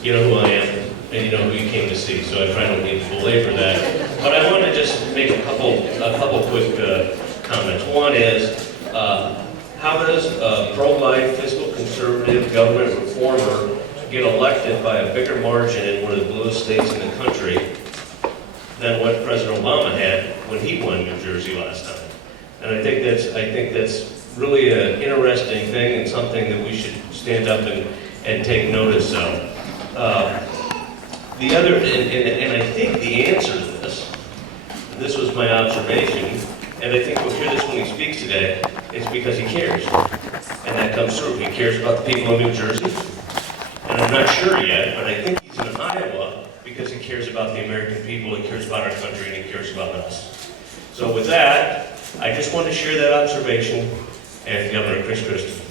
You know who I am, and you know who you came to see, so I probably don't need to belabor that. But I want to just make a couple quick comments. One is, how does a pro-life, fiscal conservative government reformer get elected by a bigger margin in one of the bluest states in the country than what President Obama had when he won New Jersey last time? And I think that's really an interesting thing and something that we should stand up and take notice of. The other, and I think the answer to this was my observation, and I think we'll hear this when he speaks today, it's because he cares. And that comes through. He cares about the people of New Jersey. And I'm not sure yet, but I think he's in Iowa because he cares about the American people, he cares about our country, and he cares about us. So with that, I just want to share that observation and Governor Chris Christie.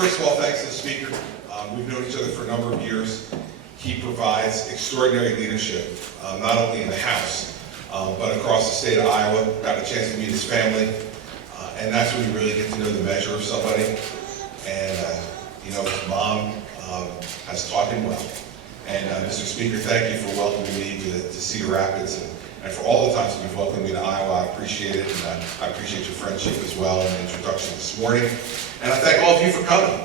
First of all, thanks to the speaker. We've known each other for a number of years. He provides extraordinary leadership, not only in the House, but across the state of Iowa. Got a chance to meet his family, and that's when you really get to know the measure of somebody. And you know, his mom has taught him well. And Mr. Speaker, thank you for welcoming me to Cedar Rapids, and for all the times that you've welcomed me to Iowa. I appreciate it, and I appreciate your friendship as well and the introduction this morning. And I thank all of you for coming.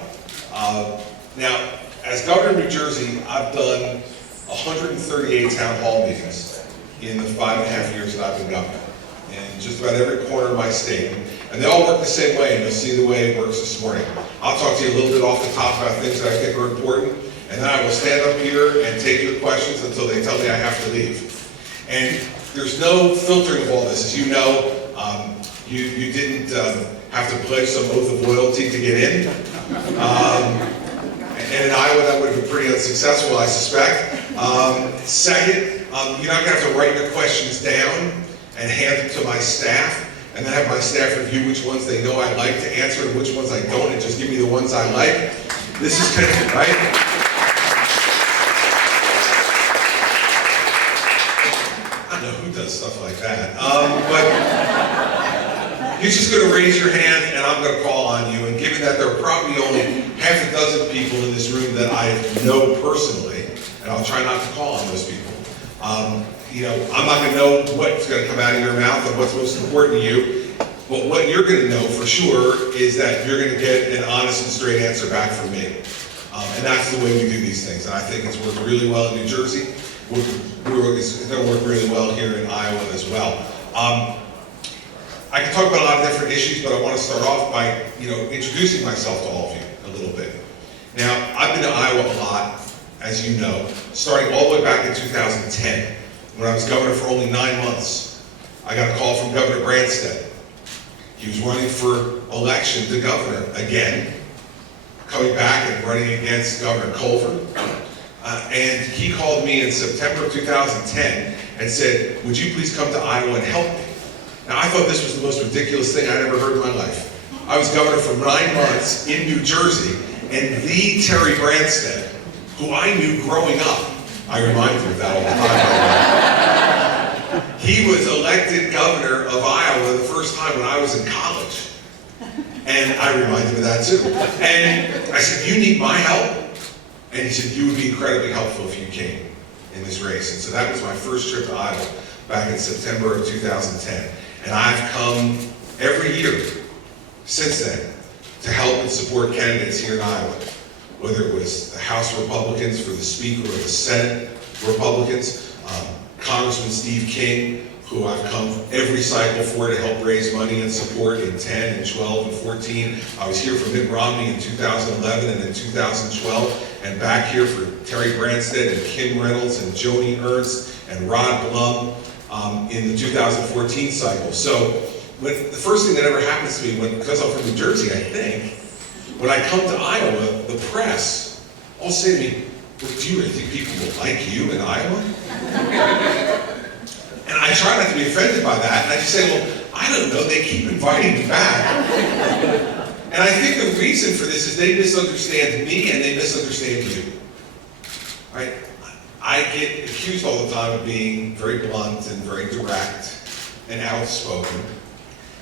Now, as Governor of New Jersey, I've done 138 town hall meetings in the 5.5 years that I've been governor, in just about every corner of my state. And they all work the same way, and you'll see the way it works this morning. I'll talk to you a little bit off the top about things that I think are important, and then I will stand up here and take your questions until they tell me I have to leave. And there's no filtering of all this. As you know, you didn't have to pledge some oath of loyalty to get in. And in Iowa, that would have been pretty unsuccessful, I suspect. Second, you're not going to have to write your questions down and hand them to my staff, and then have my staff review which ones they know I like to answer and which ones I don't, and just give me the ones I like. This is kind of, right? I don't know who does stuff like that. But you're just going to raise your hand, and I'm going to call on you. And given that there are probably only half a dozen people in this room that I know personally, and I'll try not to call on those people. You know, I'm not going to know what's going to come out of your mouth and what's most important to you. But what you're going to know for sure is that you're going to get an honest and straight answer back from me. And that's the way we do these things. And I think it's worked really well in New Jersey. It's going to work really well here in Iowa as well. I can talk about a lot of different issues, but I want to start off by, introducing myself to all of you a little bit. Now, I've been to Iowa a lot, as you know, starting all the way back in 2010, when I was governor for only 9 months. I got a call from Governor Branstad. He was running for election to governor again, coming back and running against Governor Culver. And he called me in September of 2010 and said, would you please come to Iowa and help me? Now, I thought this was the most ridiculous thing I'd ever heard in my life. I was governor for 9 months in New Jersey, and the Terry Branstad, who I knew growing up, I remind you of that all the time. He was elected governor of Iowa the first time when I was in college. And I remind him of that too. And I said, you need my help? And he said, you would be incredibly helpful if you came in this race. And so that was my first trip to Iowa back in September of 2010. And I've come every year since then to help and support candidates here in Iowa, whether it was the House Republicans for the Speaker or the Senate Republicans, Congressman Steve King, who I've come every cycle for to help raise money and support in 10 and 12 and 14. I was here for Mitt Romney in 2011 and in 2012, and back here for Terry Branstad and Kim Reynolds and Joni Ernst and Rod Blum in the 2014 cycle. So the first thing that ever happens to me, because I'm from New Jersey, I think, when I come to Iowa, the press all say to me, well, do you really think people will like you in Iowa? And I try not to be offended by that, and I just say, well, I don't know, they keep inviting me back. And I think the reason for this is they misunderstand me and they misunderstand you. Right? I get accused all the time of being very blunt and very direct, and outspoken,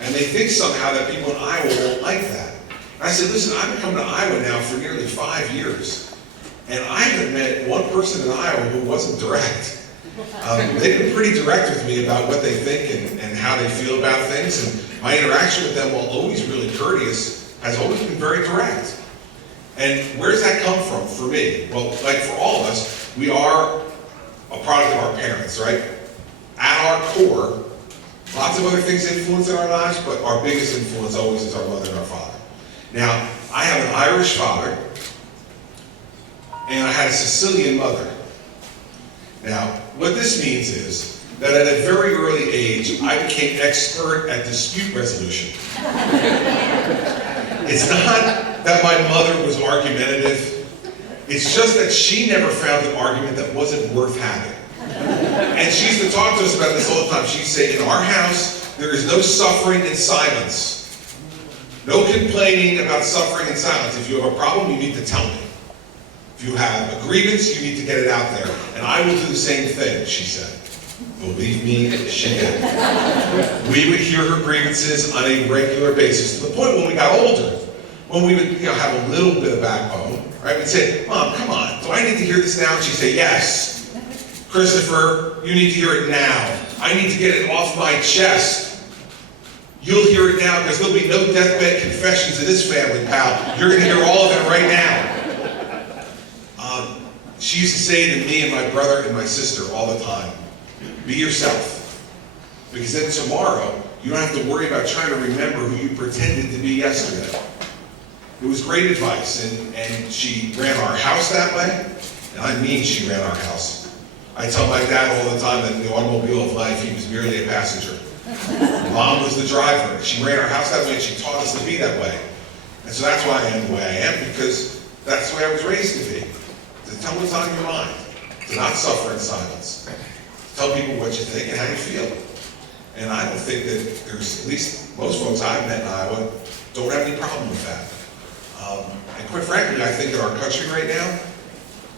and they think somehow that people in Iowa won't like that. And I said, listen, I've been coming to Iowa now for nearly 5 years, and I haven't met one person in Iowa who wasn't direct. They've been pretty direct with me about what they think and how they feel about things, and my interaction with them, while always really courteous, has always been very direct. And where does that come from for me? Well, like for all of us, we are a product of our parents, right? At our core, lots of other things influence in our lives, but our biggest influence always is our mother and our father. Now, I have an Irish father, and I had a Sicilian mother. Now, what this means is that at a very early age, I became expert at dispute resolution. It's not that my mother was argumentative. It's just that she never found an argument that wasn't worth having. And she used to talk to us about this all the time. She'd say, in our house, there is no suffering in silence. No complaining about suffering in silence. If you have a problem, you need to tell me. If you have a grievance, you need to get it out there. And I will do the same thing, she said. Believe me, she did. We would hear her grievances on a regular basis, to the point when we got older, when we would have a little bit of backbone, right? We'd say, Mom, come on, do I need to hear this now? And she'd say, yes. Christopher, you need to hear it now. I need to get it off my chest. You'll hear it now, because there'll be no deathbed confessions in this family, pal. You're going to hear all of it right now. She used to say to me and my brother and my sister all the time, be yourself. Because then tomorrow, you don't have to worry about trying to remember who you pretended to be yesterday. It was great advice, and she ran our house that way, and I mean she ran our house. I tell my dad all the time that in the automobile of life, he was merely a passenger. Mom was the driver. She ran our house that way, and she taught us to be that way. And so that's why I am the way I am, because that's the way I was raised to be. To tell what's on your mind, to not suffer in silence. Tell people what you think and how you feel. And I don't think that there's, at least most folks I've met in Iowa, don't have any problem with that. And quite frankly, I think in our country right now,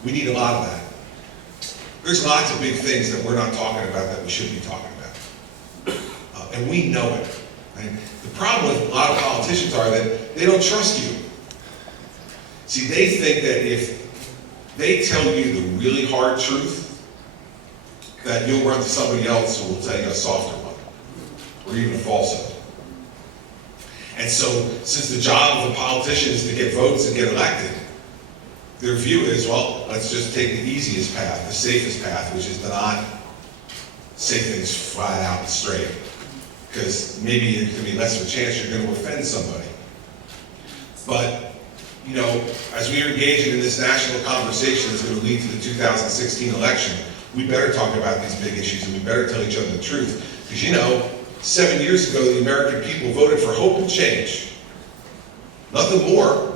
we need a lot of that. There's lots of big things that we're not talking about that we should be talking about. And we know it. Right? The problem with a lot of politicians are that they don't trust you. See, they think that if they tell you the really hard truth, that you'll run to somebody else who will tell you a softer one, or even a falsehood. And so, since the job of a politician is to get votes and get elected, their view is, well, let's just take the easiest path, the safest path, which is to not say things flat out and straight. Because maybe there's going to be less of a chance you're going to offend somebody. But, you know, as we are engaging in this national conversation that's going to lead to the 2016 election, we better talk about these big issues, and we better tell each other the truth. Because, you know, 7 years ago, the American people voted for hope and change. Nothing more.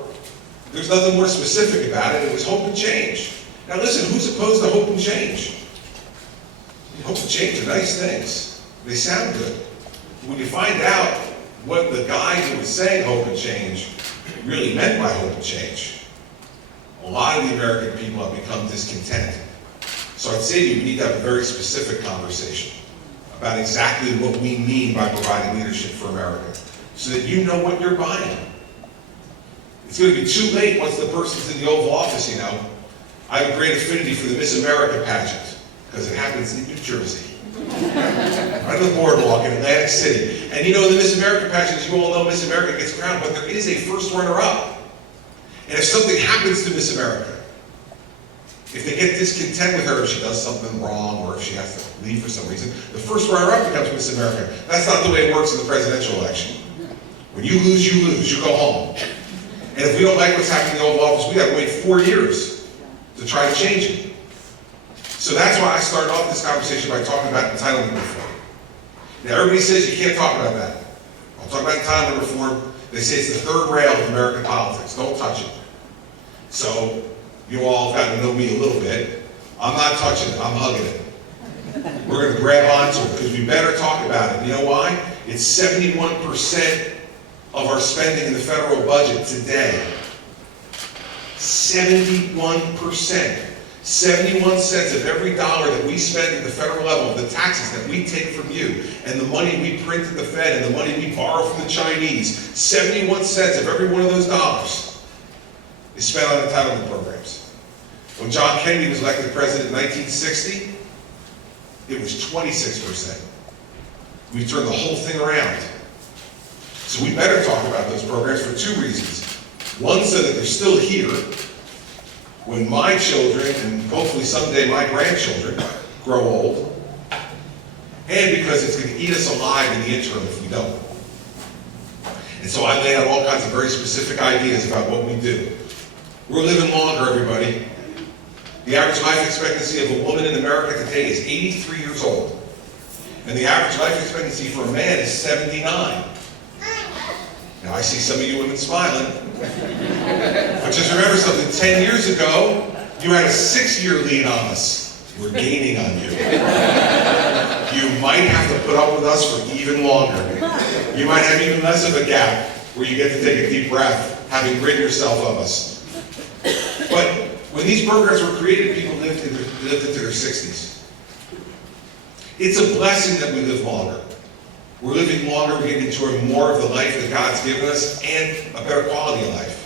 There's nothing more specific about it. It was hope and change. Now listen, who's opposed to hope and change? Hope and change are nice things. They sound good. When you find out what the guy who was saying hope and change really meant by hope and change, a lot of the American people have become discontent. So I'd say to you, we need to have a very specific conversation about exactly what we mean by providing leadership for America, so that you know what you're buying. It's going to be too late once the person's in the Oval Office, you know. I have a great affinity for the Miss America pageant, because it happens in New Jersey. Right on the boardwalk in Atlantic City. And you know, the Miss America pageant, as you all know, Miss America gets crowned, but there is a first runner-up. And if something happens to Miss America, if they get discontent with her, if she does something wrong, or if she has to leave for some reason, the first runner-up becomes Miss America. That's not the way it works in the presidential election. When you lose, you go home. And if we don't like what's happening in the Oval Office, we got to wait 4 years to try to change it. So that's why I started off this conversation by talking about entitlement reform. Now everybody says you can't talk about that. I'll talk about entitlement reform. They say it's the third rail of American politics. Don't touch it. So you all have gotten to know me a little bit. I'm not touching it. I'm hugging it. We're going to grab onto it because we better talk about it. You know why? It's 71% of our spending in the federal budget today. 71%. 71 cents of every dollar that we spend at the federal level, the taxes that we take from you, and the money we print at the Fed, and the money we borrow from the Chinese, 71 cents of every one of those dollars is spent on entitlement programs. When John Kennedy was elected president in 1960, it was 26%. We turned the whole thing around. So we better talk about those programs for two reasons. One, so that they're still here when my children, and hopefully someday my grandchildren, grow old, and because it's going to eat us alive in the interim if we don't. And so I laid out all kinds of very specific ideas about what we do. We're living longer, everybody. The average life expectancy of a woman in America today is 83 years old. And the average life expectancy for a man is 79. Now I see some of you women smiling. But just remember something, 10 years ago, you had a 6-year lead on us. We're gaining on you. You might have to put up with us for even longer. You might have even less of a gap where you get to take a deep breath, having rid yourself of us. But when these programs were created, people lived into their 60s. It's a blessing that we live longer. We're living longer, we get to enjoy more of the life that God's given us and a better quality of life.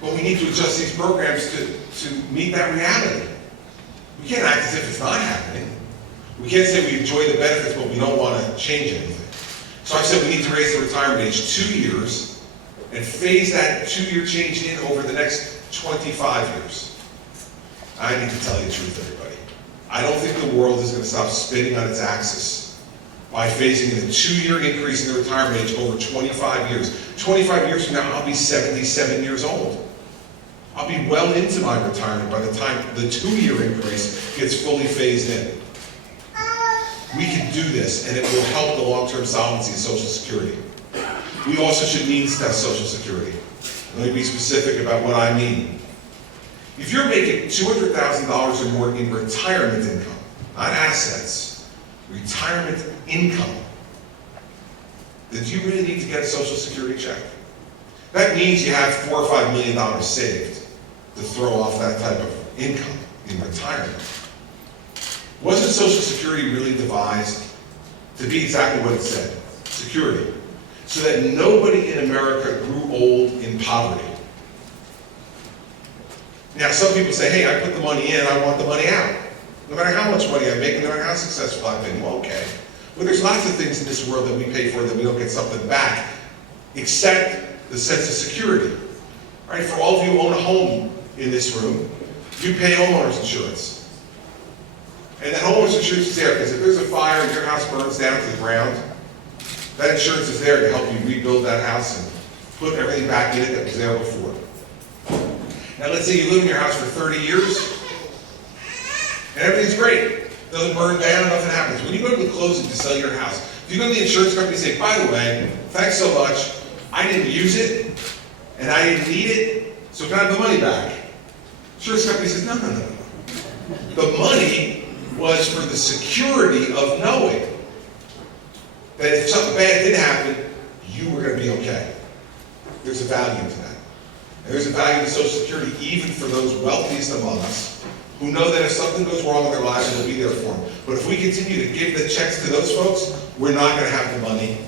But we need to adjust these programs to meet that reality. We can't act as if it's not happening. We can't say we enjoy the benefits, but we don't want to change anything. So I said we need to raise the retirement age 2 years and phase that 2-year change in over the next 25 years. I need to tell you the truth, everybody. I don't think the world is going to stop spinning on its axis by phasing in a 2-year increase in the retirement age over 25 years. 25 years from now, I'll be 77 years old. I'll be well into my retirement by the time the 2-year increase gets fully phased in. We can do this, and it will help the long-term solvency of Social Security. We also should means test Social Security. Let me be specific about what I mean. If you're making $200,000 or more in retirement income, not assets, retirement income, then do you really need to get a Social Security check? That means you have $4 or $5 million saved to throw off that type of income in retirement. Wasn't Social Security really devised to be exactly what it said? Security. So that nobody in America grew old in poverty. Now, some people say, hey, I put the money in, I want the money out. No matter how much money I make, no matter how successful I've been, well, okay. But there's lots of things in this world that we pay for that we don't get something back, except the sense of security. Right? For all of you who own a home in this room, you pay homeowners insurance. And that homeowners insurance is there because if there's a fire and your house burns down to the ground, that insurance is there to help you rebuild that house and put everything back in it that was there before. Now let's say you live in your house for 30 years, and everything's great. Doesn't burn down, nothing happens. When you go to the closing to sell your house, do you go to the insurance company and say, by the way, thanks so much, I didn't use it, and I didn't need it, so can I have the money back? Insurance company says, no. The money was for the security of knowing that if something bad did happen, you were going to be okay. There's a value to that. And there's a value to Social Security even for those wealthiest among us who know that if something goes wrong in their lives, it'll be there for them. But if we continue to give the checks to those folks, we're not going to have the money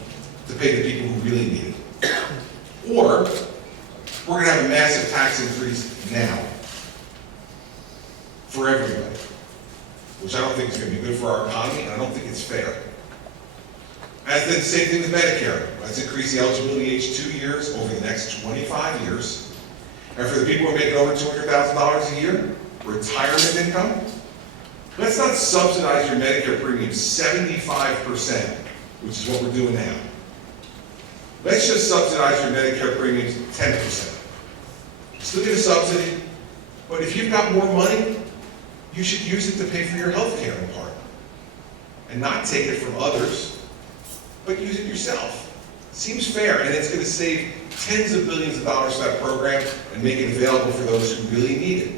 to pay the people who really need it. Or we're going to have a massive tax increase now for everybody, which I don't think is going to be good for our economy, and I don't think it's fair. As did the same thing with Medicare. Let's increase the eligibility age 2 years over the next 25 years. And for the people who are making over $200,000 a year, retirement income, let's not subsidize your Medicare premium 75%, which is what we're doing now. Let's just subsidize your Medicare premiums 10%. Still get a subsidy, but if you've got more money, you should use it to pay for your health care in part. And not take it from others, but use it yourself. Seems fair, and it's going to save tens of billions of dollars for that program and make it available for those who really need it.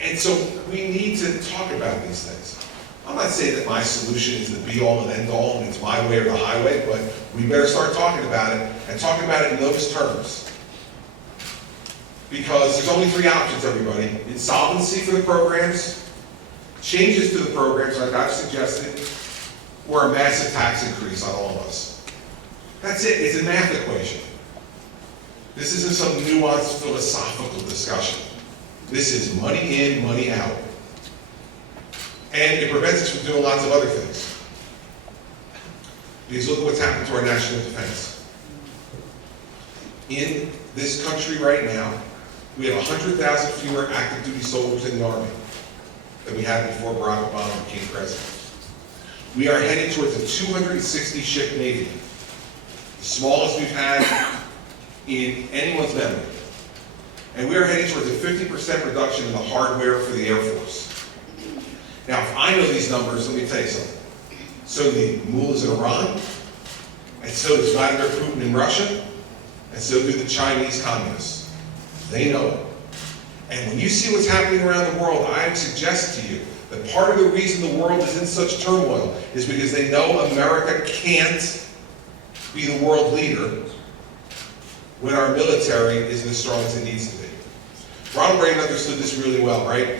And so we need to talk about these things. I'm not saying that my solution is the be-all and end-all and it's my way or the highway, but we better start talking about it and talking about it in those terms. Because there's only three options, everybody. Insolvency for the programs, changes to the programs like I've suggested, or a massive tax increase on all of us. That's it. It's a math equation. This isn't some nuanced philosophical discussion. This is money in, money out. And it prevents us from doing lots of other things. Because look at what's happened to our national defense. In this country right now, we have 100,000 fewer active duty soldiers in the Army than we had before Barack Obama became president. We are heading towards a 260-ship Navy, the smallest we've had in anyone's memory. And we are heading towards a 50% reduction in the hardware for the Air Force. Now, if I know these numbers, let me tell you something. So do the mullahs in Iran, and so does Vladimir Putin in Russia, and so do the Chinese communists. They know it. And when you see what's happening around the world, I suggest to you that part of the reason the world is in such turmoil is because they know America can't be the world leader when our military isn't as strong as it needs to be. Ronald Reagan understood this really well, right?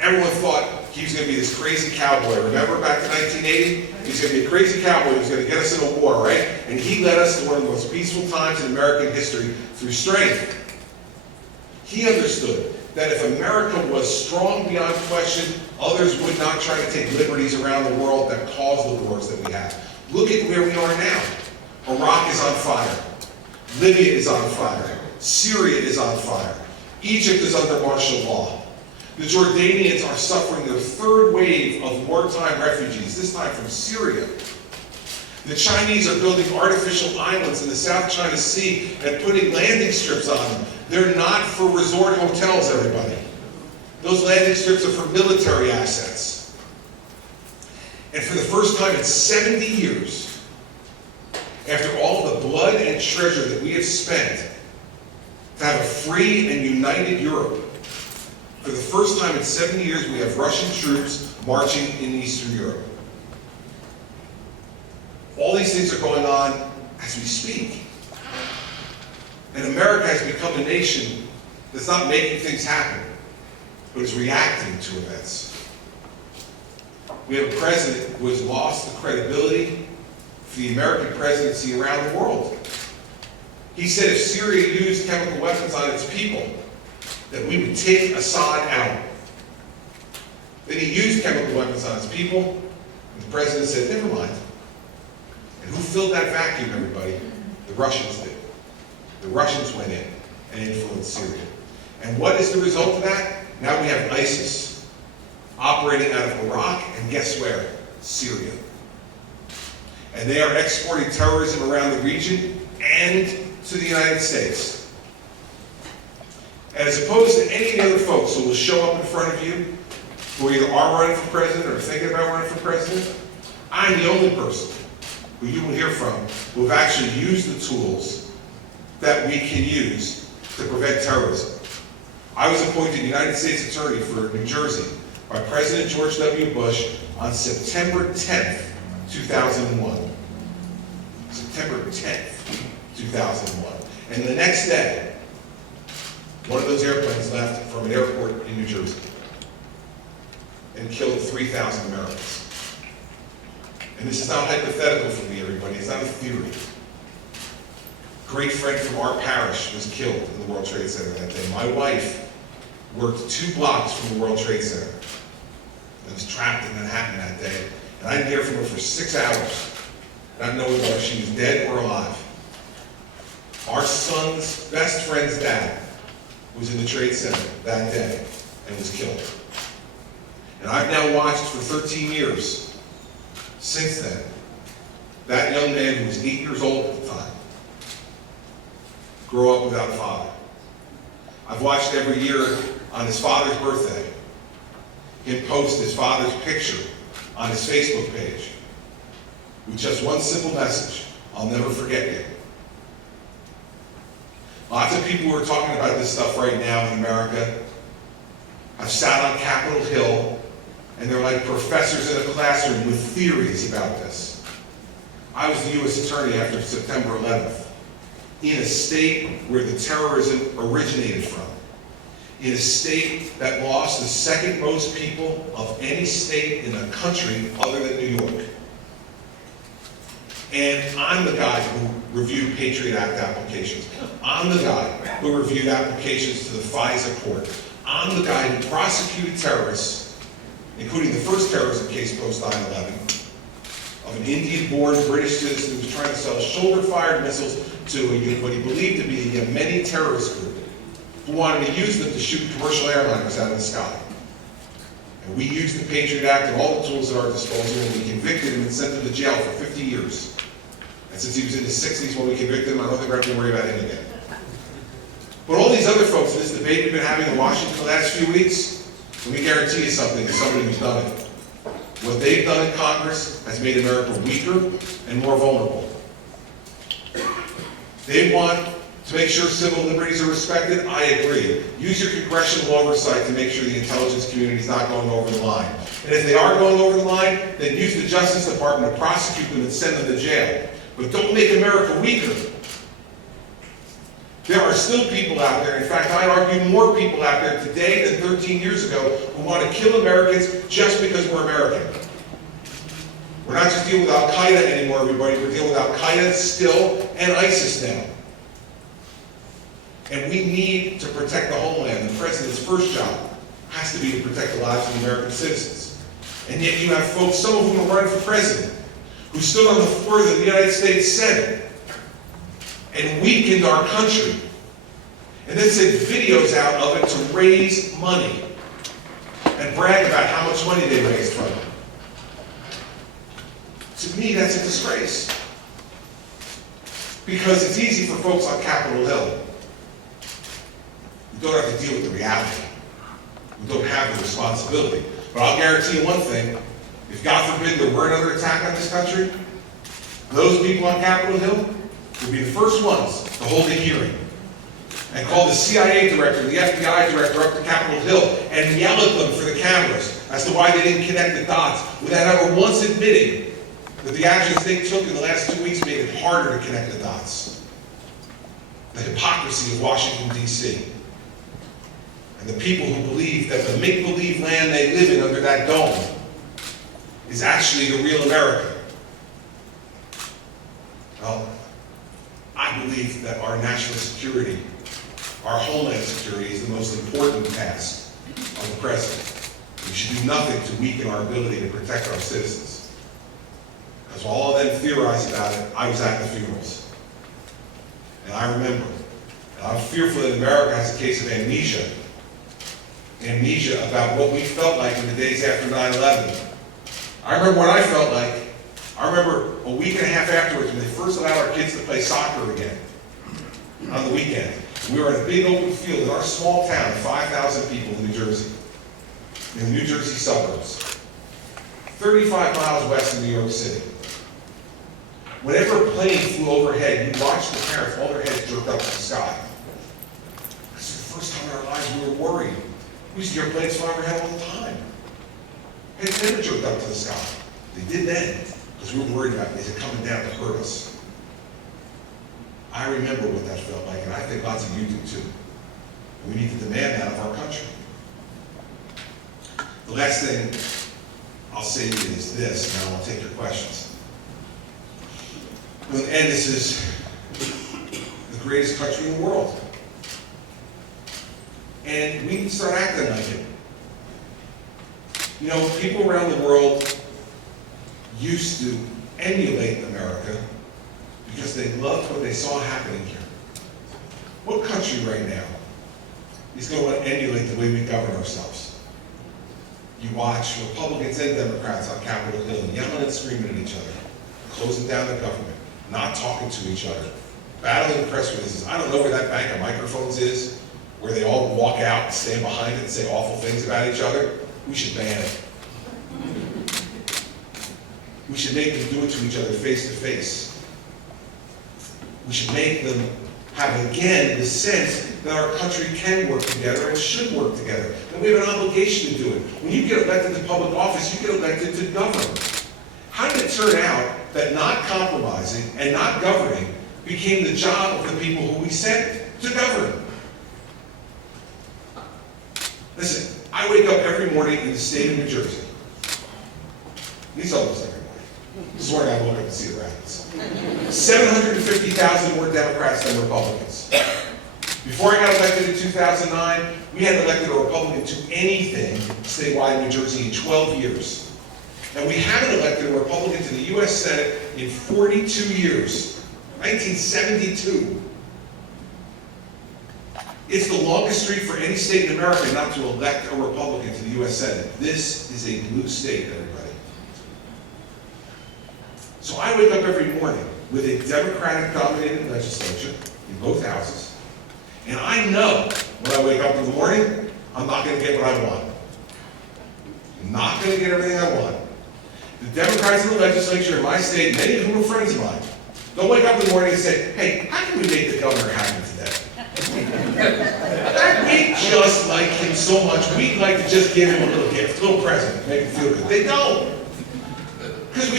Everyone thought he was going to be this crazy cowboy. Remember back to 1980? He's going to be a crazy cowboy who's going to get us in a war, right? And he led us to one of the most peaceful times in American history through strength. He understood that if America was strong beyond question, others would not try to take liberties around the world that caused the wars that we have. Look at where we are now. Iraq is on fire. Libya is on fire. Syria is on fire. Egypt is under martial law. The Jordanians are suffering their third wave of wartime refugees, this time from Syria. The Chinese are building artificial islands in the South China Sea and putting landing strips on them. They're not for resort hotels, everybody. Those landing strips are for military assets. And for the first time in 70 years, after all the blood and treasure that we have spent to have a free and united Europe, for the first time in 70 years, we have Russian troops marching in Eastern Europe. All these things are going on as we speak. And America has become a nation that's not making things happen, but is reacting to events. We have a president who has lost the credibility for the American presidency around the world. He said if Syria used chemical weapons on its people, that we would take Assad out. Then he used chemical weapons on his people, and the president said, never mind. And who filled that vacuum, everybody? The Russians did. The Russians went in and influenced Syria. And what is the result of that? Now we have ISIS operating out of Iraq, and guess where? Syria. And they are exporting terrorism around the region and to the United States. And as opposed to any of the other folks who will show up in front of you, who either are running for president or thinking about running for president, I'm the only person who you will hear from who have actually used the tools that we can use to prevent terrorism. I was appointed United States Attorney for New Jersey by President George W. Bush on September 10th, 2001. September 10th, 2001. And the next day, one of those airplanes left from an airport in New Jersey and killed 3,000 Americans. And this is not hypothetical for me, everybody. It's not a theory. A great friend from our parish was killed in the World Trade Center that day. My wife worked 2 blocks from the World Trade Center and was trapped in Manhattan that day. And I didn't hear from her for 6 hours, not knowing whether she was dead or alive. Our son's best friend's dad was in the Trade Center that day and was killed. And I've now watched for 13 years since then that young man who was 8 years old at the time grow up without a father. I've watched every year on his father's birthday him post his father's picture on his Facebook page with just one simple message: I'll never forget you. Lots of people who are talking about this stuff right now in America have sat on Capitol Hill and they're like professors in a classroom with theories about this. I was the U.S. Attorney after September 11th in a state where the terrorism originated from. in a state that lost the second most people of any state in the country other than New York. And I'm the guy who reviewed Patriot Act applications. I'm the guy who reviewed applications to the FISA court. I'm the guy who prosecuted terrorists, including the first terrorism case post 9/11, of an Indian-born British citizen who was trying to sell shoulder-fired missiles to what he believed to be a Yemeni terrorist group who wanted to use them to shoot commercial airliners out of the sky. And we used the Patriot Act and all the tools at our disposal, and we convicted him and sent him to jail for 50 years. And since he was in his 60s when we convicted him, I don't think we're going to worry about him again. But all these other folks in this debate we've been having in Washington the last few weeks, let me guarantee you something as somebody who's done it. What they've done in Congress has made America weaker and more vulnerable. They want to make sure civil liberties are respected. I agree. Use your congressional oversight to make sure the intelligence community is not going over the line. And if they are going over the line, then use the Justice Department to prosecute them and send them to jail. But don't make America weaker. There are still people out there, in fact, I'd argue more people out there today than 13 years ago, who want to kill Americans just because we're American. We're not just dealing with Al-Qaeda anymore, everybody. We're dealing with Al-Qaeda still and ISIS now. And we need to protect the homeland. The president's first job has to be to protect the lives of the American citizens. And yet you have folks, some of whom are running for president, who stood on the floor of the United States Senate and weakened our country, and then sent videos out of it to raise money and brag about how much money they raised from it. To me, that's a disgrace. Because it's easy for folks on Capitol Hill. We don't have to deal with the reality. We don't have the responsibility. But I'll guarantee you one thing. If God forbid there were another attack on this country, those people on Capitol Hill would be the first ones to hold a hearing and call the CIA director, the FBI director up to Capitol Hill and yell at them for the cameras as to why they didn't connect the dots, without ever once admitting that the actions they took in the last 2 weeks made it harder to connect the dots. The hypocrisy of Washington, D.C. And the people who believe that the make-believe land they live in under that dome is actually the real America. Well, I believe that our national security, our homeland security, is the most important task of the president. We should do nothing to weaken our ability to protect our citizens. Because while all of them theorize about it, I was at the funerals. And I remember. And I'm fearful that America has a case of amnesia. Amnesia about what we felt like in the days after 9/11. I remember what I felt like. I remember a week and a half afterwards when they first allowed our kids to play soccer again on the weekend. We were in a big open field in our small town, 5,000 people in New Jersey, in the New Jersey suburbs, 35 miles west of New York City. Whenever a plane flew overhead, you watched the parents, all their heads jerked up to the sky. This is the first time in our lives we were worried. We used to hear planes fly overhead all the time. Heads never jerked up to the sky. They did then, because we were worried about it. Is it coming down to hurt us? I remember what that felt like, and I think lots of you do too. And we need to demand that of our country. The last thing I'll say to you is this, and I'll take your questions. And this is the greatest country in the world. And we need to start acting like it. You know, people around the world used to emulate America because they loved what they saw happening here. What country right now is going to want to emulate the way we govern ourselves? You watch Republicans and Democrats on Capitol Hill yelling and screaming at each other, closing down the government, not talking to each other, battling press releases. I don't know where that bank of microphones is, where they all walk out and stand behind it and say awful things about each other. We should ban it. We should make them do it to each other face to face. We should make them have, again, the sense that our country can work together and should work together. That we have an obligation to do it. When you get elected to public office, you get elected to govern. How did it turn out that not compromising and not governing became the job of the people who we sent to govern? Listen, I wake up every morning in the state of New Jersey. These almost every morning. This morning I woke up in Cedar Rapids. 750,000 more Democrats than Republicans. Before I got elected in 2009, we hadn't elected a Republican to anything statewide in New Jersey in 12 years. And we haven't elected a Republican to the U.S. Senate in 42 years. 1972. It's the longest streak for any state in America not to elect a Republican to the U.S. Senate. This is a blue state, everybody. So I wake up every morning with a Democratic-dominated legislature in both houses, and I know when I wake up in the morning, I'm not going to get what I want. I'm not going to get everything I want. The Democrats in the legislature in my state, many of whom are friends of mine, don't wake up in the morning and say, hey, how can we make the governor happy today? We just like him so much, we'd like to just give him a little gift, a little present, make him feel good. They don't. Because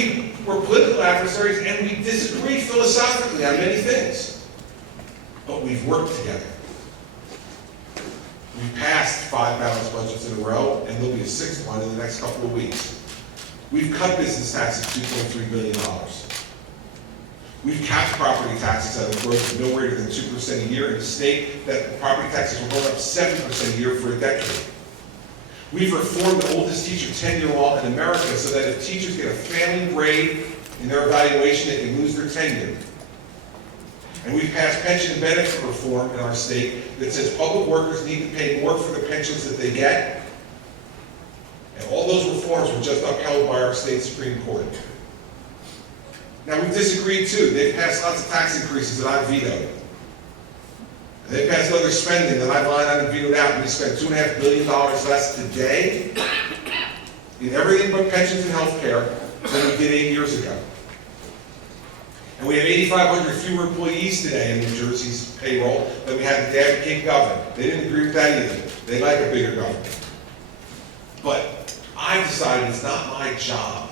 we're political adversaries and we disagree philosophically on many things. But we've worked together. We've passed 5 balanced budgets in a row, and there'll be a 6th one in the next couple of weeks. We've cut business taxes $2.3 billion. We've capped property taxes at a growth of no greater than 2% a year in a state that property taxes were going up 7% a year for a decade. We've reformed the oldest teacher tenure law in America so that if teachers get a failing grade in their evaluation, they can lose their tenure. And we've passed pension and benefit reform in our state that says public workers need to pay more for the pensions that they get. And all those reforms were just upheld by our state Supreme Court. Now we've disagreed too. They've passed lots of tax increases that I vetoed. And they've passed other spending that I've lined out and vetoed out. And we spent $2.5 billion less today in everything but pensions and health care than we did 8 years ago. And we have 8,500 fewer employees today in New Jersey's payroll than we had the day I became governor. They didn't agree with that either. They like a bigger government. But I decided it's not my job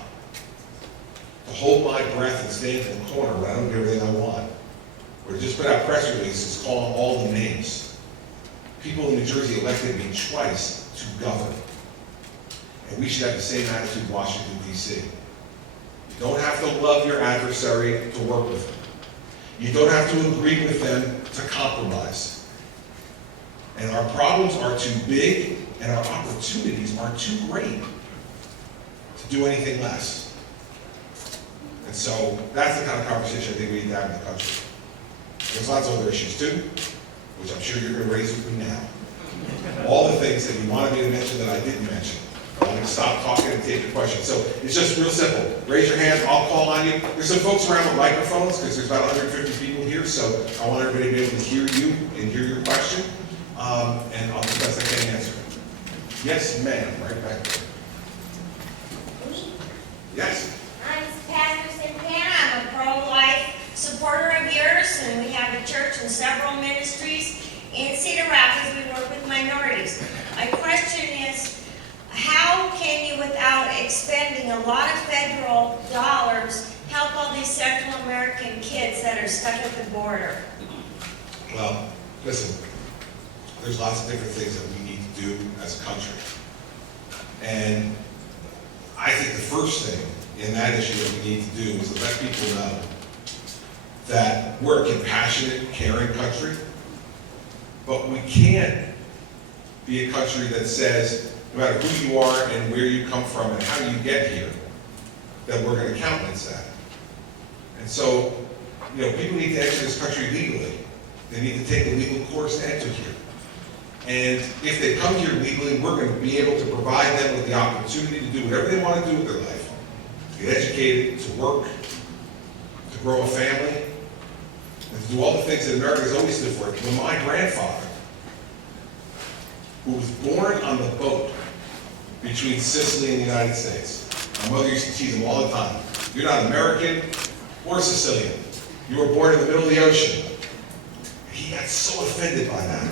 to hold my breath and stand in the corner when I don't get everything I want. Or to just put out press releases calling all the names. People in New Jersey elected me twice to govern. And we should have the same attitude in Washington, D.C. You don't have to love your adversary to work with them. You don't have to agree with them to compromise. And our problems are too big and our opportunities are too great to do anything less. And so that's the kind of conversation I think we need to have in the country. There's lots of other issues too, which I'm sure you're going to raise with me now. All the things that you wanted me to mention that I didn't mention. I'm going to stop talking and take your questions. So it's just real simple. Raise your hand, I'll call on you. There's some folks around with microphones because there's about 150 people here, so I want everybody to be able to hear you and hear your question. And I'll do the best I can answer it. Yes, ma'am, right back there. Me? Yes. I'm Pastor Santana. I'm a pro-life supporter of yours, and we have a church and several ministries. In Cedar Rapids, we work with minorities. My question is, how can you, without expending a lot of federal dollars, help all these Central American kids that are stuck at the border? Well, listen, there's lots of different things that we need to do as a country. And I think the first thing in that issue that we need to do is to let people know that we're a compassionate, caring country, but we can't be a country that says, no matter who you are and where you come from and how you get here, that we're going to countenance that. And so, people need to enter this country legally. They need to take the legal course to enter here. And if they come here legally, we're going to be able to provide them with the opportunity to do whatever they want to do with their life. To get educated, to work, to grow a family, and to do all the things that America has always stood for. When my grandfather, who was born on the boat between Sicily and the United States, my mother used to tease him all the time. You're not American or Sicilian. You were born in the middle of the ocean. He got so offended by that.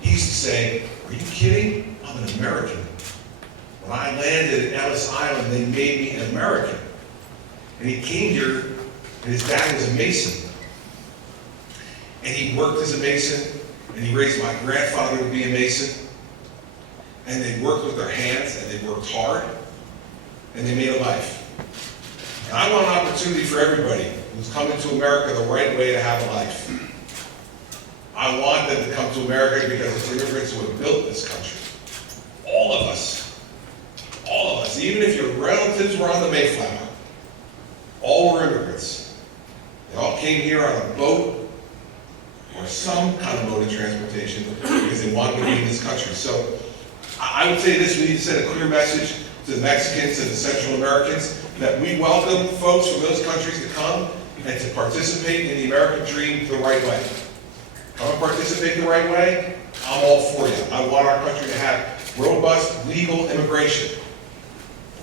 He used to say, are you kidding? I'm an American. When I landed at Ellis Island, they made me an American. And he came here, and his dad was a Mason. And he worked as a Mason, and he raised my grandfather to be a Mason. and they worked with their hands, and they worked hard, and they made a life. And I want an opportunity for everybody who's coming to America the right way to have a life. I want them to come to America because it's immigrants who have built this country. All of us, even if your relatives were on the Mayflower, all were immigrants. They all came here on a boat or some kind of mode of transportation because they wanted to be in this country. So I would say this: we need to send a clear message to the Mexicans and the Central Americans that we welcome folks from those countries to come and to participate in the American dream the right way. Come and participate the right way, I'm all for you. I want our country to have robust legal immigration.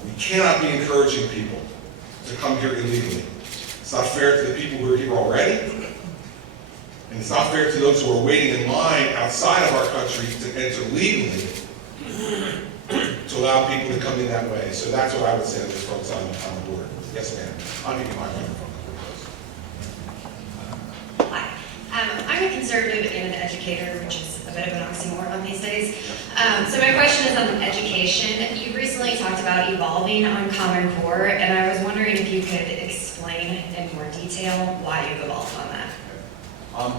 We cannot be encouraging people to come here illegally. It's not fair to the people who are here already, and it's not fair to those who are waiting in line outside of our country to enter legally, to allow people to come in that way. So that's what I would say to those folks on the board. Yes, ma'am. I'll give you my microphone. Hi. I'm a conservative and an educator, which is a bit of an oxymoron these days. So my question is on education. You recently talked about evolving on Common Core, and I was wondering if you could explain in more detail why you've evolved on that. I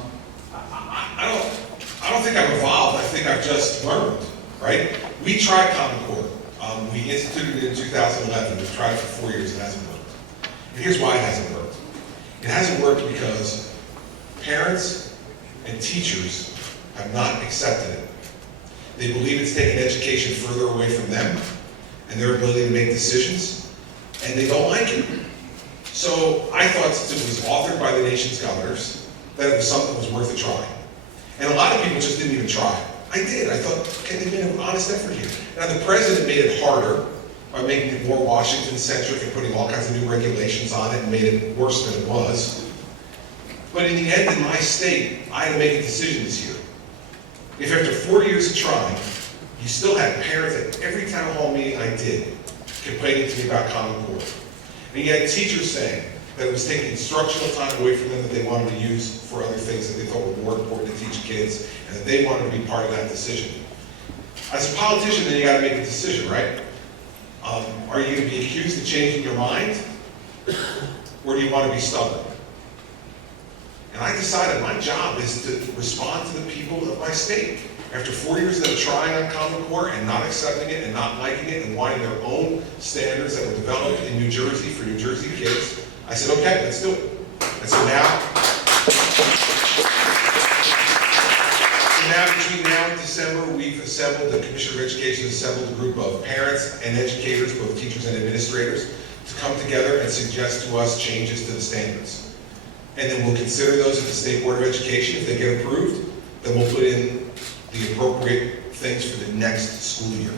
don't think I've evolved. I think I've just learned, right? We tried Common Core. We instituted it in 2011. We've tried it for 4 years. It hasn't worked. And here's why it hasn't worked. It hasn't worked because parents and teachers have not accepted it. They believe it's taking education further away from them and their ability to make decisions, and they don't like it. So I thought, since it was authored by the nation's governors, that it was something that was worth a try. And a lot of people just didn't even try. I did. I thought, okay, they made an honest effort here. Now, the president made it harder by making it more Washington-centric and putting all kinds of new regulations on it and made it worse than it was. But in the end, in my state, I had to make a decision this year. If after 4 years of trying, you still had parents at every town hall meeting I did complaining to me about Common Core, and you had teachers saying that it was taking instructional time away from them that they wanted to use for other things that they thought were more important to teach kids, and that they wanted to be part of that decision. As a politician, then you got to make a decision, right? Are you going to be accused of changing your mind, or do you want to be stubborn? And I decided my job is to respond to the people of my state. After 4 years of them trying on Common Core and not accepting it and not liking it and wanting their own standards that were developed in New Jersey for New Jersey kids, I said, okay, let's do it. And so now between now and December, we've assembled, the Commissioner of Education has assembled a group of parents and educators, both teachers and administrators, to come together and suggest to us changes to the standards. And then we'll consider those at the State Board of Education. If they get approved, then we'll put in the appropriate things for the next school year.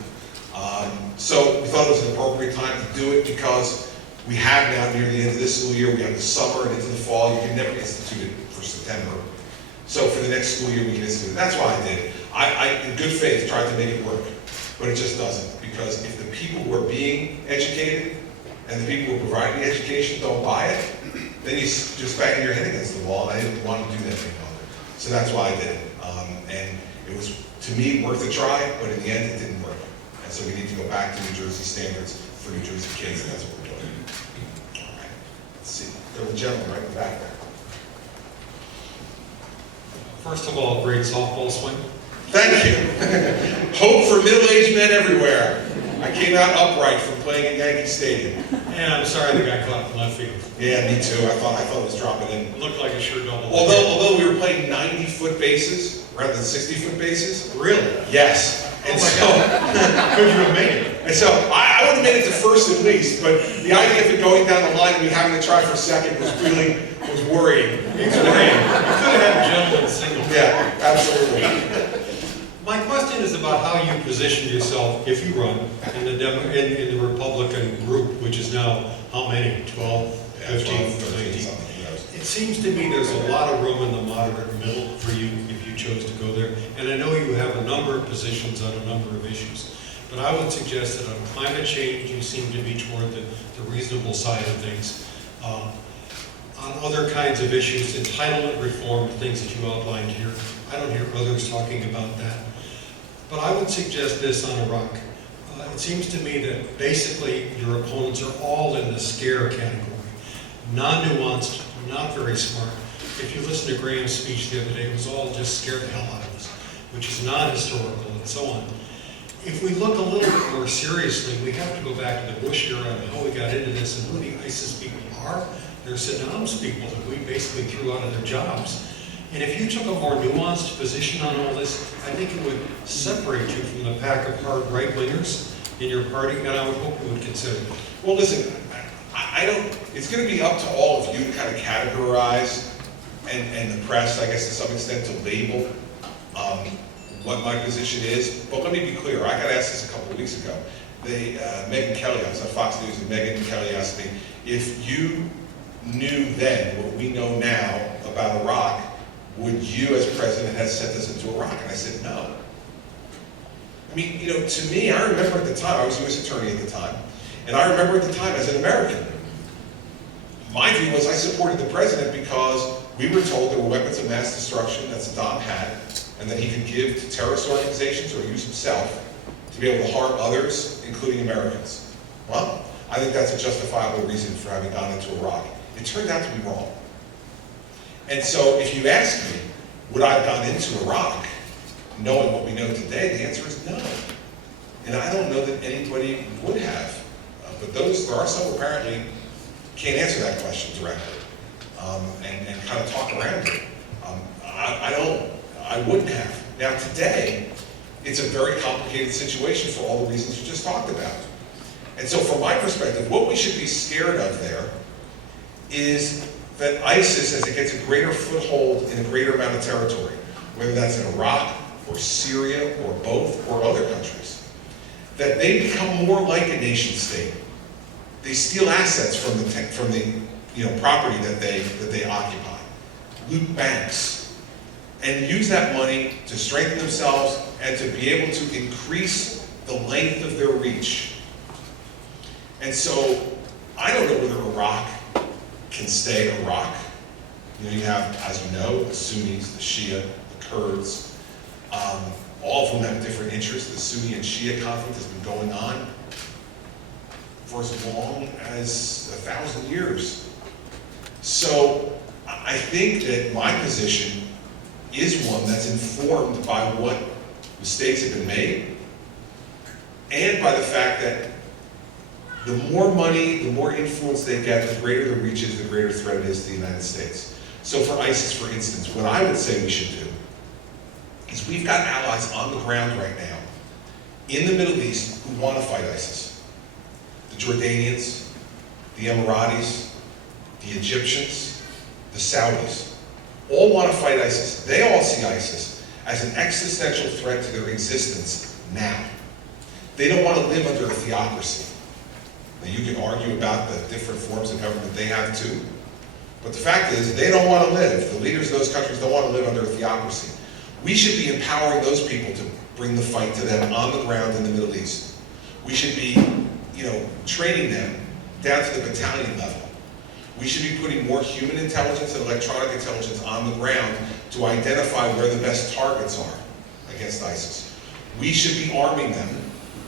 So we thought it was an appropriate time to do it because we have now near the end of this school year, we have the summer and into the fall. You can never institute it for September. So for the next school year, we can institute it. That's why I did it. I, in good faith, tried to make it work, but it just doesn't. Because if the people who are being educated and the people who are providing the education don't buy it, then you just bang your head against the wall, and I didn't want to do that any longer. So that's why I did it. And it was, to me, worth a try, but in the end, it didn't work. And so we need to go back to New Jersey standards for New Jersey kids, and that's what we're doing. All right, let's see. There's a gentleman right in the back there. First of all, great softball swing. Thank you. Hope for middle-aged men everywhere. I came out upright from playing at Yankee Stadium. And I'm sorry the guy caught in left field. Yeah, me too. I thought it was dropping in. It looked like a sure double. Although we were playing 90-foot bases rather than 60-foot bases. Really? Yes. And so, Could you have made it? and so I would have made it to first at least, but the idea of it going down the line and me having to try for second was worrying. You could have had a gentleman single. Yeah, absolutely. My question is about how you position yourself if you run in the Republican group, which is now how many? 12, 15, 19? It seems to me there's a lot of room in the moderate middle for you if you chose to go there. And I know you have a number of positions on a number of issues. But I would suggest that on climate change, you seem to be toward the reasonable side of things. On other kinds of issues, entitlement reform, things that you outlined here, I don't hear others talking about that. But I would suggest this on Iraq. It seems to me that basically your opponents are all in the scare category. Non-nuanced, not very smart. If you listen to Graham's speech the other day, it was all just scared the hell out of us, which is not historical and so on. If we look a little bit more seriously, we have to go back to the Bush era and how we got into this and who the ISIS people are. They're Saddam's people that we basically threw out of their jobs. And if you took a more nuanced position on all this, I think it would separate you from the pack of hard right-wingers in your party, and I would hope you would consider it. Well, listen, I don't, it's gonna be up to all of you to kind of categorize and the press, I guess to some extent, to label what my position is. But let me be clear, I got asked this a couple of weeks ago. Megyn Kelly, I was on Fox News, and Megyn Kelly asked me, if you knew then what we know now about Iraq, would you as president have sent us into Iraq? And I said, no. I mean, you know, to me, I remember at the time, I was U.S. attorney at the time, and I remember at the time as an American, my view was I supported the president because we were told there were weapons of mass destruction that Saddam had, and that he could give to terrorist organizations or use himself to be able to harm others, including Americans. Well, I think that's a justifiable reason for having gone into Iraq. It turned out to be wrong. And so if you ask me, would I have gone into Iraq knowing what we know today, the answer is no. And I don't know that anybody would have. But there are some apparently can't answer that question directly and kind of talk around it. I wouldn't have. Now today, it's a very complicated situation for all the reasons you just talked about. And so from my perspective, what we should be scared of there is that ISIS, as it gets a greater foothold in a greater amount of territory, whether that's in Iraq or Syria or both or other countries, that they become more like a nation state. They steal assets from the property that they occupy, loot banks, and use that money to strengthen themselves and to be able to increase the length of their reach. And so I don't know whether Iraq can stay Iraq. You know, you have, as you know, the Sunnis, the Shia, the Kurds, all of them have different interests. The Sunni and Shia conflict has been going on for as long as 1,000 years. So I think that my position is one that's informed by what mistakes have been made and by the fact that the more money, the more influence they get, the greater the reach is, the greater threat it is to the United States. So for ISIS, for instance, what I would say we should do is we've got allies on the ground right now in the Middle East who want to fight ISIS. The Jordanians, the Emiratis, the Egyptians, the Saudis, all want to fight ISIS. They all see ISIS as an existential threat to their existence now. They don't want to live under a theocracy. Now you can argue about the different forms of government they have too, but the fact is they don't want to live. The leaders of those countries don't want to live under a theocracy. We should be empowering those people to bring the fight to them on the ground in the Middle East. We should be, training them down to the battalion level. We should be putting more human intelligence and electronic intelligence on the ground to identify where the best targets are against ISIS. We should be arming them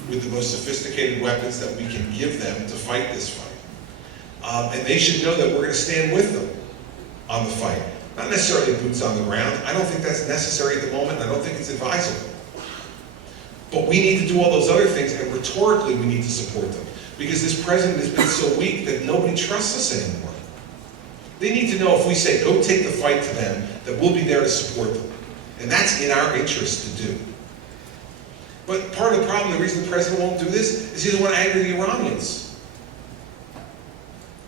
with the most sophisticated weapons that we can give them to fight this fight. And they should know that we're going to stand with them on the fight. Not necessarily boots on the ground. I don't think that's necessary at the moment. I don't think it's advisable. But we need to do all those other things, and rhetorically we need to support them. Because this president has been so weak that nobody trusts us anymore. They need to know if we say, go take the fight to them, that we'll be there to support them. And that's in our interest to do. But part of the problem, the reason the president won't do this, is he doesn't want to anger the Iranians.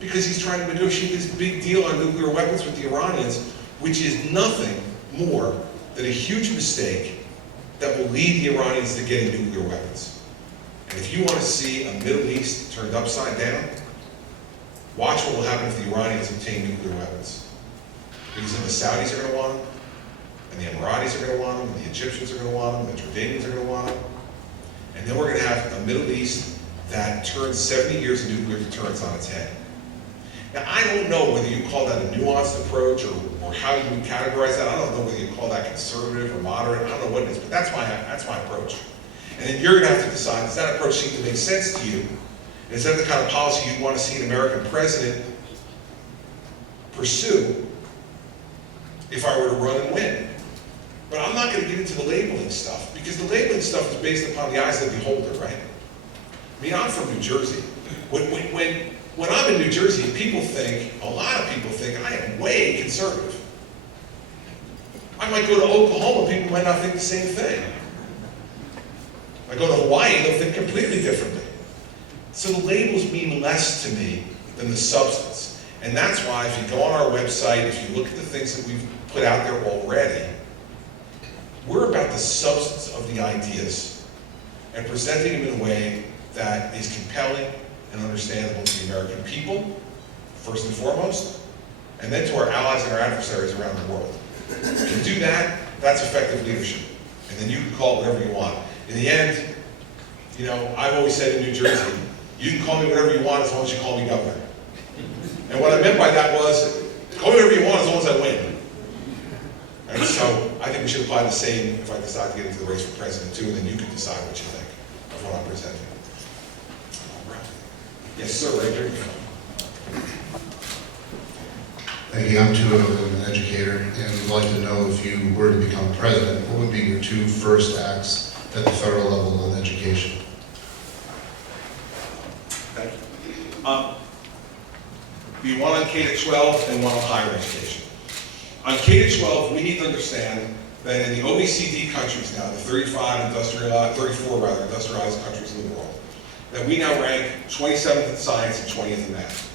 Because he's trying to negotiate this big deal on nuclear weapons with the Iranians, which is nothing more than a huge mistake that will lead the Iranians to getting nuclear weapons. And if you want to see a Middle East turned upside down, watch what will happen if the Iranians obtain nuclear weapons. Because then the Saudis are going to want them, and the Emiratis are going to want them, and the Egyptians are going to want them, and the Jordanians are going to want them. And then we're going to have a Middle East that turns 70 years of nuclear deterrence on its head. Now, I don't know whether you call that a nuanced approach or how you would categorize that. I don't know whether you call that conservative or moderate. I don't know what it is, but that's my approach. And then you're going to have to decide, does that approach seem to make sense to you? Is that the kind of policy you'd want to see an American president pursue if I were to run and win? But I'm not going to get into the labeling stuff, because the labeling stuff is based upon the eyes of the beholder, right? I mean, I'm from New Jersey. When I'm in New Jersey, a lot of people think I am way conservative. I might go to Oklahoma, people might not think the same thing. I go to Hawaii, they'll think completely differently. So the labels mean less to me than the substance. And that's why if you go on our website, if you look at the things that we've put out there already, we're about the substance of the ideas and presenting them in a way that is compelling and understandable to the American people, first and foremost, and then to our allies and our adversaries around the world. If you do that, that's effective leadership. And then you can call it whatever you want. In the end, I've always said in New Jersey, you can call me whatever you want as long as you call me governor. And what I meant by that was, call me whatever you want as long as I win. And so I think we should apply the same if I decide to get into the race for president too, and then you can decide what you think of what I'm presenting. All right. Yes, sir, right here. Thank you. I'm too an educator, and would like to know if you were to become president, what would be your two first acts at the federal level on education? Thank you. Be one on K-12 and one on higher education. On K-12, we need to understand that in the OECD countries now, the 34 industrialized countries in the world, that we now rank 27th in science and 20th in math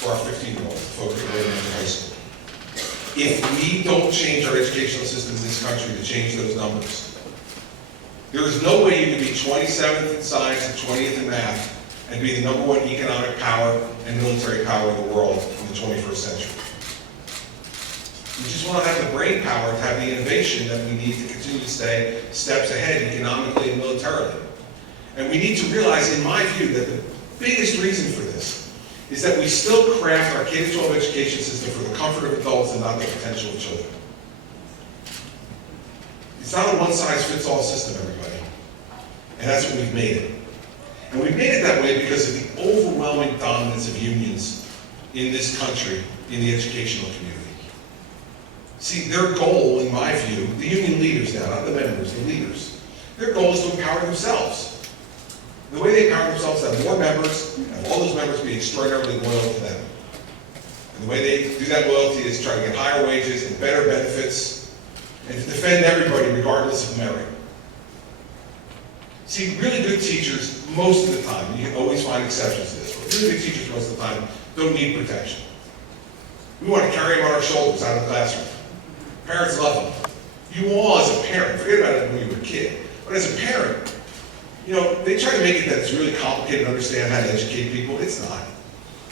for our 15-year-olds, folks that are going into high school. If we don't change our educational system in this country to change those numbers, there is no way you can be 27th in science and 20th in math and be the #1 economic power and military power in the world in the 21st century. We just want to have the brain power to have the innovation that we need to continue to stay steps ahead economically and militarily. And we need to realize, in my view, that the biggest reason for this is that we still craft our K-12 education system for the comfort of adults and not the potential of children. It's not a one-size-fits-all system, everybody. And that's what we've made it. And we've made it that way because of the overwhelming dominance of unions in this country, in the educational community. See, their goal, in my view, the union leaders now, not the members, the leaders, their goal is to empower themselves. The way they empower themselves is to have more members, and have all those members be extraordinarily loyal to them. And the way they do that loyalty is try to get higher wages and better benefits, and to defend everybody regardless of merit. See, really good teachers, most of the time, and you can always find exceptions to this, but really good teachers most of the time don't need protection. We want to carry them on our shoulders out of the classroom. Parents love them. You all as a parent, forget about it when you were a kid, but as a parent, they try to make it that it's really complicated to understand how to educate people. It's not.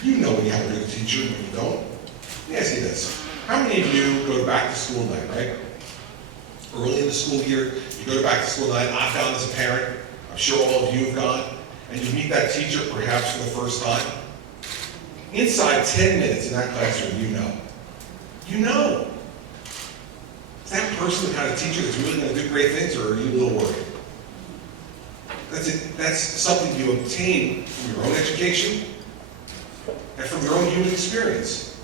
You know when you have a good teacher and when you don't. Let me ask you this. How many of you go to back to school night, right? Early in the school year, you go to back to school night. I've gone as a parent. I'm sure all of you have gone. And you meet that teacher perhaps for the first time. Inside 10 minutes in that classroom, you know. Is that person the kind of teacher that's really going to do great things, or are you a little worried? That's something you obtain from your own education and from your own human experience.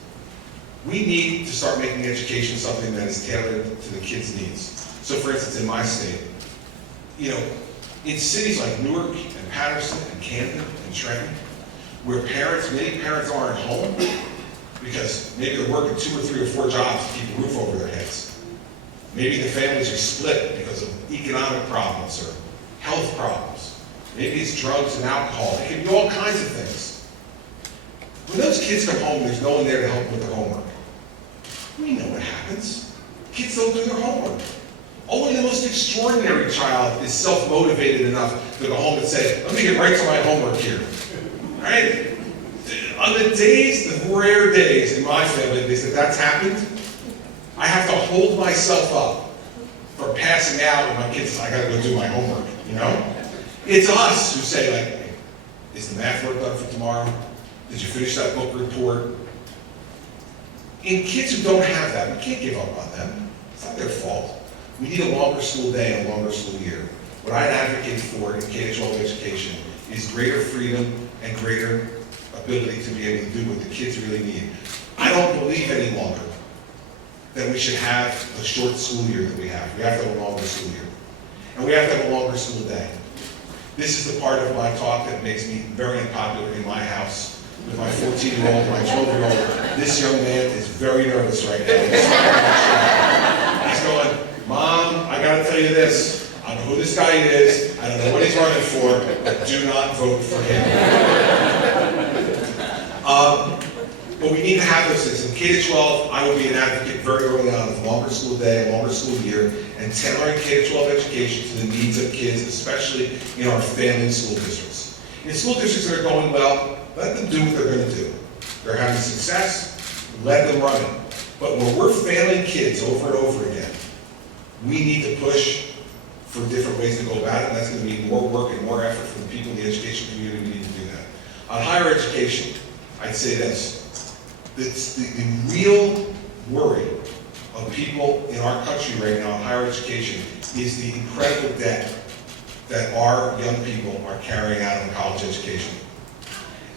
We need to start making education something that is tailored to the kids' needs. So for instance, in my state, in cities like Newark and Patterson and Camden and Trenton, where many parents aren't home because maybe they're working 2 or 3 or 4 jobs to keep a roof over their heads. Maybe the families are split because of economic problems or health problems. Maybe it's drugs and alcohol. It can be all kinds of things. When those kids come home, there's no one there to help them with their homework. We know what happens. Kids don't do their homework. Only the most extraordinary child is self-motivated enough to go home and say, let me get right to my homework here. Right? On the rare days in my family, they said that's happened, I have to hold myself up from passing out when my kids say, I gotta go do my homework, It's us who say, is the math work done for tomorrow? Did you finish that book report? And kids who don't have that, we can't give up on them. It's not their fault. We need a longer school day and a longer school year. What I advocate for in K-12 education is greater freedom and greater ability to be able to do what the kids really need. I don't believe any longer that we should have a short school year that we have. We have to have a longer school year. And we have to have a longer school day. This is the part of my talk that makes me very unpopular in my house with my 14-year-old and my 12-year-old. This young man is very nervous right now. He's going, Mom, I gotta tell you this. I don't know who this guy is. I don't know what he's running for, but do not vote for him. But we need to have those things. In K-12, I would be an advocate very early on of longer school day, longer school year, and tailoring K-12 education to the needs of kids, especially in our failing school districts. In school districts that are going well, let them do what they're going to do. They're having success, let them run it. But when we're failing kids over and over again, we need to push for different ways to go about it, and that's going to be more work and more effort from the people in the education community. We need to do that. On higher education, I'd say this. The real worry of people in our country right now in higher education is the incredible debt that our young people are carrying out in college education.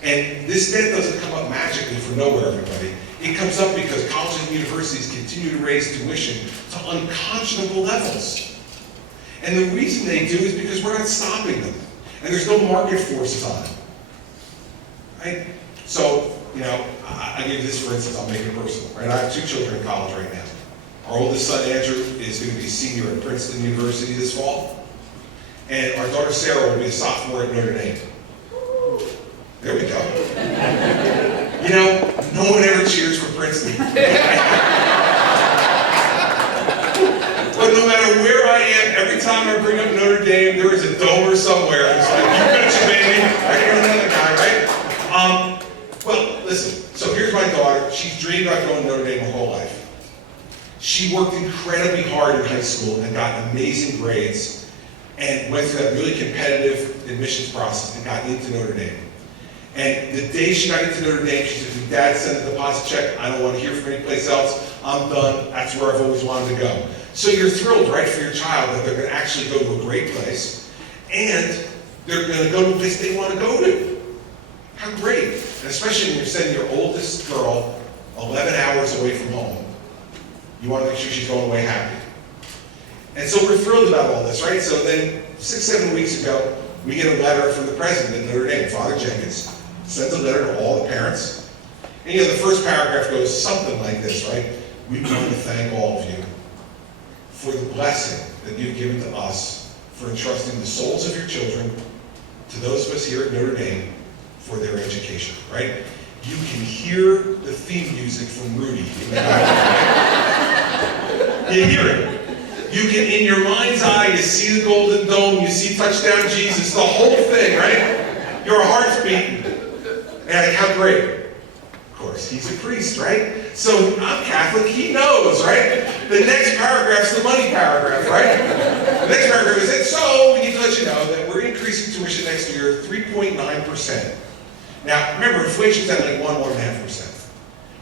And this debt doesn't come up magically from nowhere, everybody. It comes up because colleges and universities continue to raise tuition to unconscionable levels. And the reason they do is because we're not stopping them. And there's no market forces on it. Right? So, you know, I give you this for instance, I'll make it personal. Right? I have 2 children in college right now. Our oldest son, Andrew, is going to be a senior at Princeton University this fall. And our daughter, Sarah, will be a sophomore at Notre Dame. There we go. You know, no one ever cheers for Princeton. But no matter where I am, every time I bring up Notre Dame, there is a domer somewhere. It's like, you betcha, baby. I got another guy, right? Well, listen. So here's my daughter. She's dreamed about going to Notre Dame her whole life. She worked incredibly hard in high school and got amazing grades and went through that really competitive admissions process and got into Notre Dame. And the day she got into Notre Dame, she said, Dad sent a deposit check. I don't want to hear from any place else. I'm done. That's where I've always wanted to go. So you're thrilled, right, for your child that they're going to actually go to a great place and they're going to go to a place they want to go to. How great. And especially when you're sending your oldest girl 11 hours away from home. You want to make sure she's going away happy. And so we're thrilled about all this, right? So then 6-7 weeks ago, we get a letter from the president of Notre Dame, Father Jenkins, sends a letter to all the parents. And you know, the first paragraph goes something like this, right? We want to thank all of you for the blessing that you've given to us for entrusting the souls of your children to those of us here at Notre Dame for their education, right? You can hear the theme music from Rudy. You hear it. You can, in your mind's eye, you see the Golden Dome, you see Touchdown Jesus, the whole thing, right? Your heart's beating. And how great. Of course, he's a priest, right? So I'm Catholic, he knows, right? The next paragraph's the money paragraph, right? The next paragraph is it. So we need to let you know that we're increasing tuition next year 3.9%. Now, remember, inflation's at like 1.5%.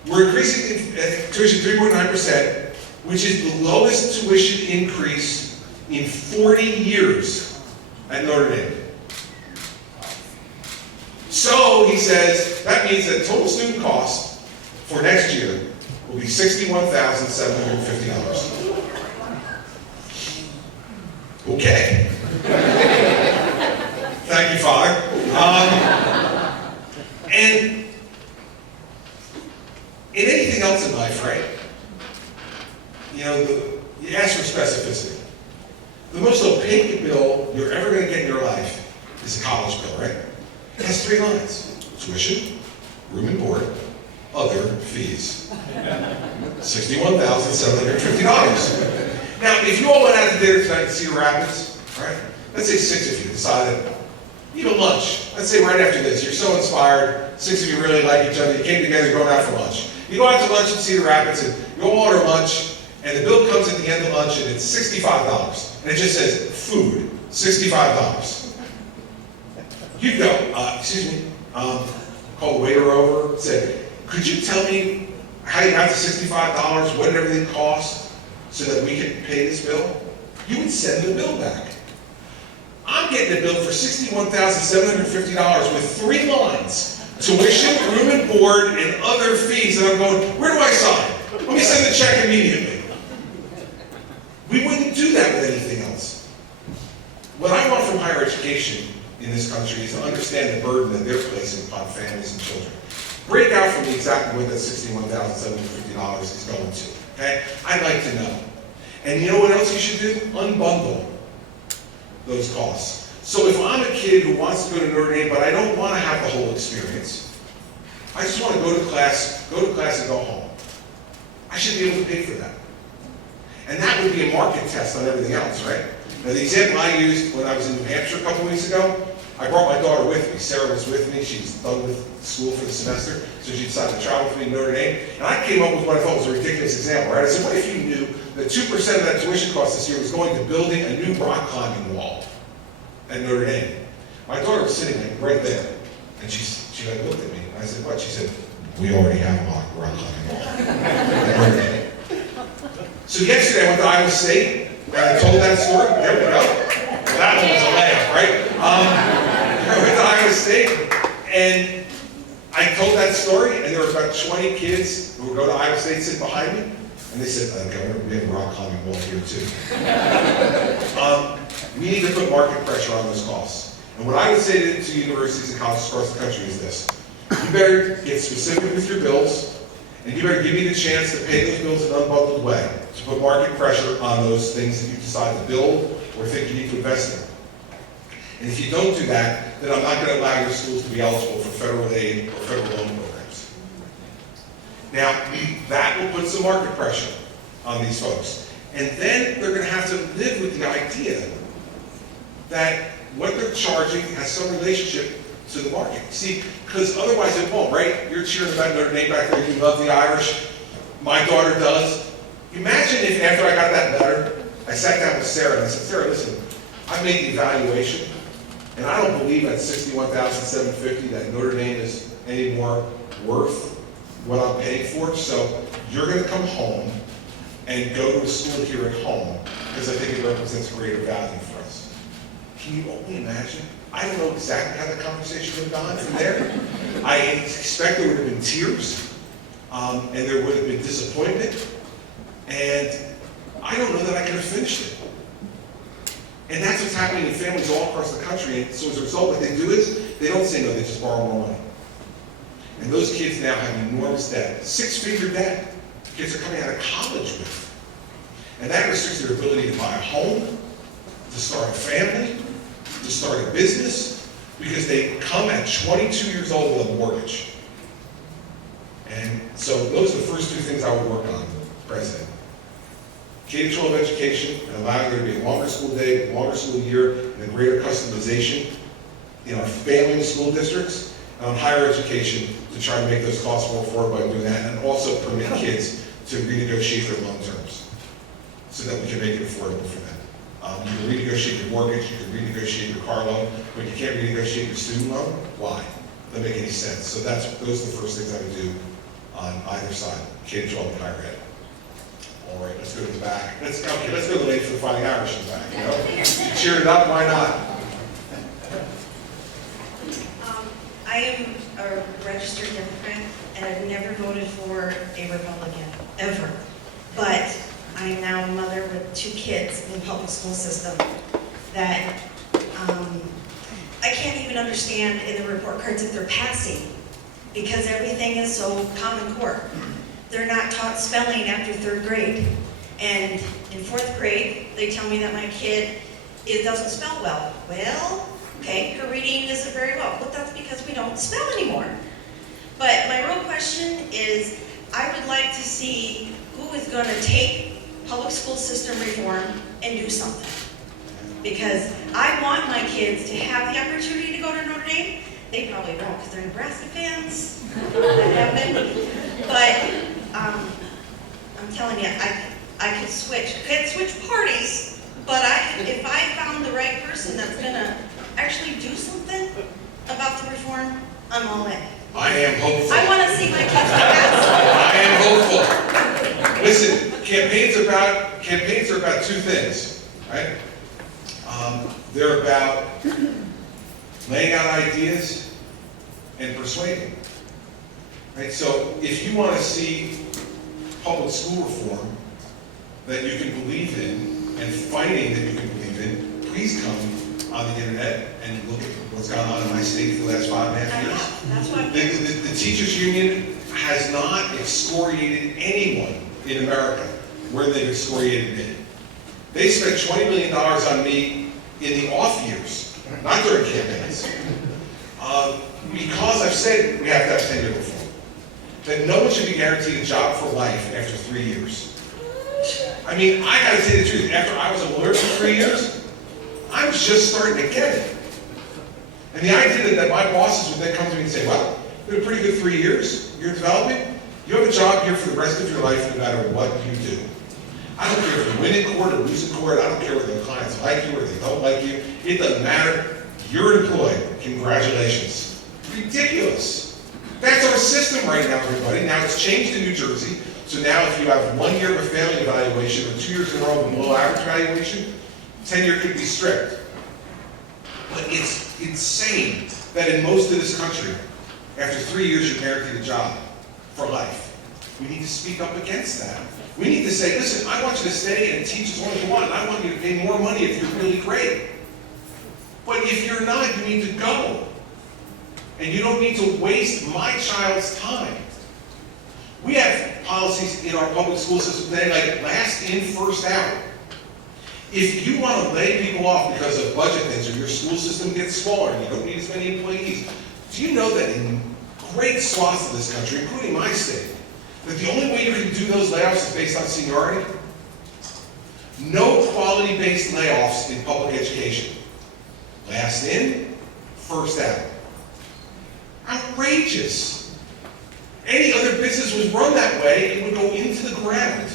We're increasing tuition 3.9%, which is the lowest tuition increase in 40 years at Notre Dame. So, he says, that means that total student cost for next year will be $61,750. Okay. Thank you, Father. And in anything else in life, right? You know, you ask for specificity. The most opaque bill you're ever going to get in your life is a college bill, right? It has 3 lines. Tuition, room and board, other fees. $61,750. Now, if you all went out to dinner tonight in Cedar Rapids, right? Let's say 6 of you decided, even lunch. Let's say right after this, you're so inspired, 6 of you really like each other, you came together, you're going out for lunch. You go out to lunch in Cedar Rapids and you all order lunch, and the bill comes at the end of lunch and it's $65. And it just says, food, $65. You go, excuse me, called the waiter over, said, could you tell me how you got to $65, what did everything cost, so that we can pay this bill? You would send the bill back. I'm getting a bill for $61,750 with 3 lines, tuition, room and board, and other fees, and I'm going, where do I sign? Let me send the check immediately. We wouldn't do that with anything else. What I want from higher education in this country is to understand the burden that they're placing upon families and children. Break out from me exactly what that $61,750 is going to, okay? I'd like to know. And you know what else you should do? Unbundle those costs. So if I'm a kid who wants to go to Notre Dame, but I don't want to have the whole experience, I just want to go to class and go home, I should be able to pay for that. And that would be a market test on everything else, right? Now the example I used when I was in New Hampshire a couple weeks ago, I brought my daughter with me. Sarah was with me. She was done with school for the semester, so she decided to travel with me to Notre Dame. And I came up with what I thought was a ridiculous example, right? I said, what if you knew that 2% of that tuition cost this year was going to building a new rock climbing wall at Notre Dame? My daughter was sitting right there, and she like looked at me, and I said, what? She said, we already have a rock climbing wall at Notre Dame. So yesterday I went to Iowa State, and I told that story. There we go. Well, that one was a laugh, right? I went to Iowa State, and I told that story, and there were about 20 kids who would go to Iowa State sitting behind me, and they said, Governor, we have a rock climbing wall here too. We need to put market pressure on those costs. And what I would say to universities and colleges across the country is this. You better get specific with your bills, and you better give me the chance to pay those bills in an unbundled way, to put market pressure on those things that you decide to build or think you need to invest in. And if you don't do that, then I'm not going to allow your schools to be eligible for federal aid or federal loan programs. Now, that will put some market pressure on these folks. And then they're going to have to live with the idea that what they're charging has some relationship to the market. See, because otherwise it won't, right? You're cheering about Notre Dame back there, you love the Irish. My daughter does. Imagine if after I got that letter, I sat down with Sarah and I said, Sarah, listen, I made the evaluation, and I don't believe at $61,750 that Notre Dame is any more worth what I'm paying for, so you're going to come home and go to a school here at home, because I think it represents greater value for us. Can you only imagine? I don't know exactly how the conversation would have gone from there. I expect there would have been tears, and there would have been disappointment, and I don't know that I could have finished it. And that's what's happening in families all across the country. And so as a result, what they do is they don't say no, they just borrow more money. And those kids now have enormous debt, 6-figure debt. Kids are coming out of college with. And that restricts their ability to buy a home, to start a family, to start a business, because they come at 22 years old with a mortgage. And so those are the first 2 things I would work on, President. K-12 education, and allowing there to be a longer school day, longer school year, and a greater customization in our failing school districts, and on higher education to try to make those costs more affordable by doing that, and also permit kids to renegotiate their loan terms so that we can make it affordable for them. You can renegotiate your mortgage, you can renegotiate your car loan, but you can't renegotiate your student loan. Why? Doesn't make any sense. So those are the first things I would do on either side, K-12 and higher ed. All right, let's go to the back. Let's go to the lady for the Fighting Irish in the back. You know? She cheered it up, why not? I am a registered Democrat, and I've never voted for a Republican, ever. But I am now a mother with 2 kids in the public school system that I can't even understand in the report cards that they're passing, because everything is so Common Core. They're not taught spelling after 3rd grade. And in 4th grade, they tell me that my kid doesn't spell well. Well, okay, her reading isn't very well, but that's because we don't spell anymore. But my real question is, I would like to see who is going to take public school system reform and do something. Because I want my kids to have the opportunity to go to Notre Dame. They probably won't because they're Nebraska fans. That happened. But I'm telling you, I could switch. I could switch parties, but if I found the right person that's going to actually do something about the reform, I'm all in. I am hopeful. I want to see my kids pass. I am hopeful. Listen, campaigns are about two things, right? They're about laying out ideas and persuading. Right? So if you want to see public school reform that you can believe in and fighting that you can believe in, please come on the internet and look at what's gone on in my state for the last 5.5 years. That's what. The teachers union has not excoriated anyone in America where they've excoriated me. They spent $20 million on me in the off years, not during campaigns. Because I've said we have to have tenure reform. That no one should be guaranteed a job for life after 3 years. I mean, I gotta say the truth, after I was a lawyer for 3 years, I was just starting to get it. And the idea that my bosses would then come to me and say, well, you had a pretty good 3 years, you're developing, you have a job here for the rest of your life no matter what you do. I don't care if you win in court or lose in court, I don't care whether the clients like you or they don't like you, it doesn't matter, you're employed, congratulations. Ridiculous. That's our system right now, everybody. Now it's changed in New Jersey, so now if you have 1 year of a failing evaluation or 2 years in a row of a below average evaluation, tenure could be stripped. But it's insane that in most of this country, after 3 years, you're guaranteed a job for life. We need to speak up against that. We need to say, listen, I want you to stay and teach as long as you want, and I want you to pay more money if you're really great. But if you're not, you need to go. And you don't need to waste my child's time. We have policies in our public school system today like last in, first out. If you want to lay people off because of budget things or your school system gets smaller and you don't need as many employees, do you know that in great swaths of this country, including my state, that the only way you can do those layoffs is based on seniority? No quality-based layoffs in public education. Last in, first out. Outrageous. Any other business was run that way, it would go into the ground.